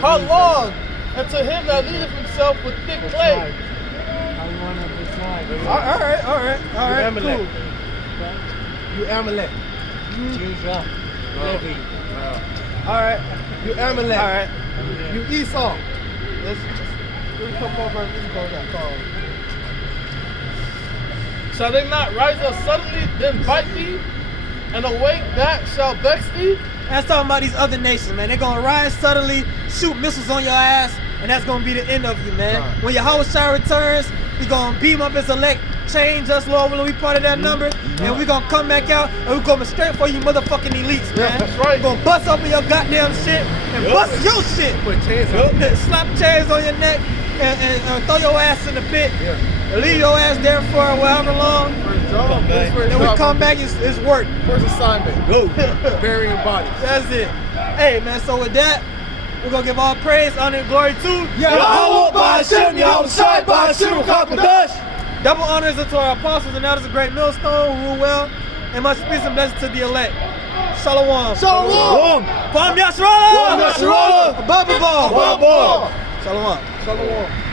how long? And to him that leadeth himself with thick clay. All right, Amalek. cool. You Amalek. All right, You Amalek. all right. You Esau. Let's do a couple more verses, we can close that call. Shall they not rise up suddenly, then bite thee? And awake that shall vex thee? That's talking about these other nations, man. They're gonna rise suddenly, shoot missiles on your ass, and that's gonna be the end of you, man. When Yahushua returns, he's gonna beam up his elect, change us, Lord, when we part of that number, and we're gonna come back out and we're coming straight for you motherfucking elites, man. That's right. We're gonna bust open your goddamn shit and bust your shit. Put chains on. Slap chains on your neck and throw your ass in the pit. And leave your ass there for however long. First job. Then we come back, it's work. First assignment. Go. Burying bodies. That's it. Hey, man, so with that, we're going to give all praise, honor, and glory to Yahweh Ba'Shem, Yahushua Ba'Shem, Kakadash. double honors unto our apostles and elders of great millstone who rule well, and much peace and blessings to the elect. Shalom. Shalom. Kwam Yasharala. Kwam Yasharala. Baba Ball. Baba Ball. Shalom. Shalom.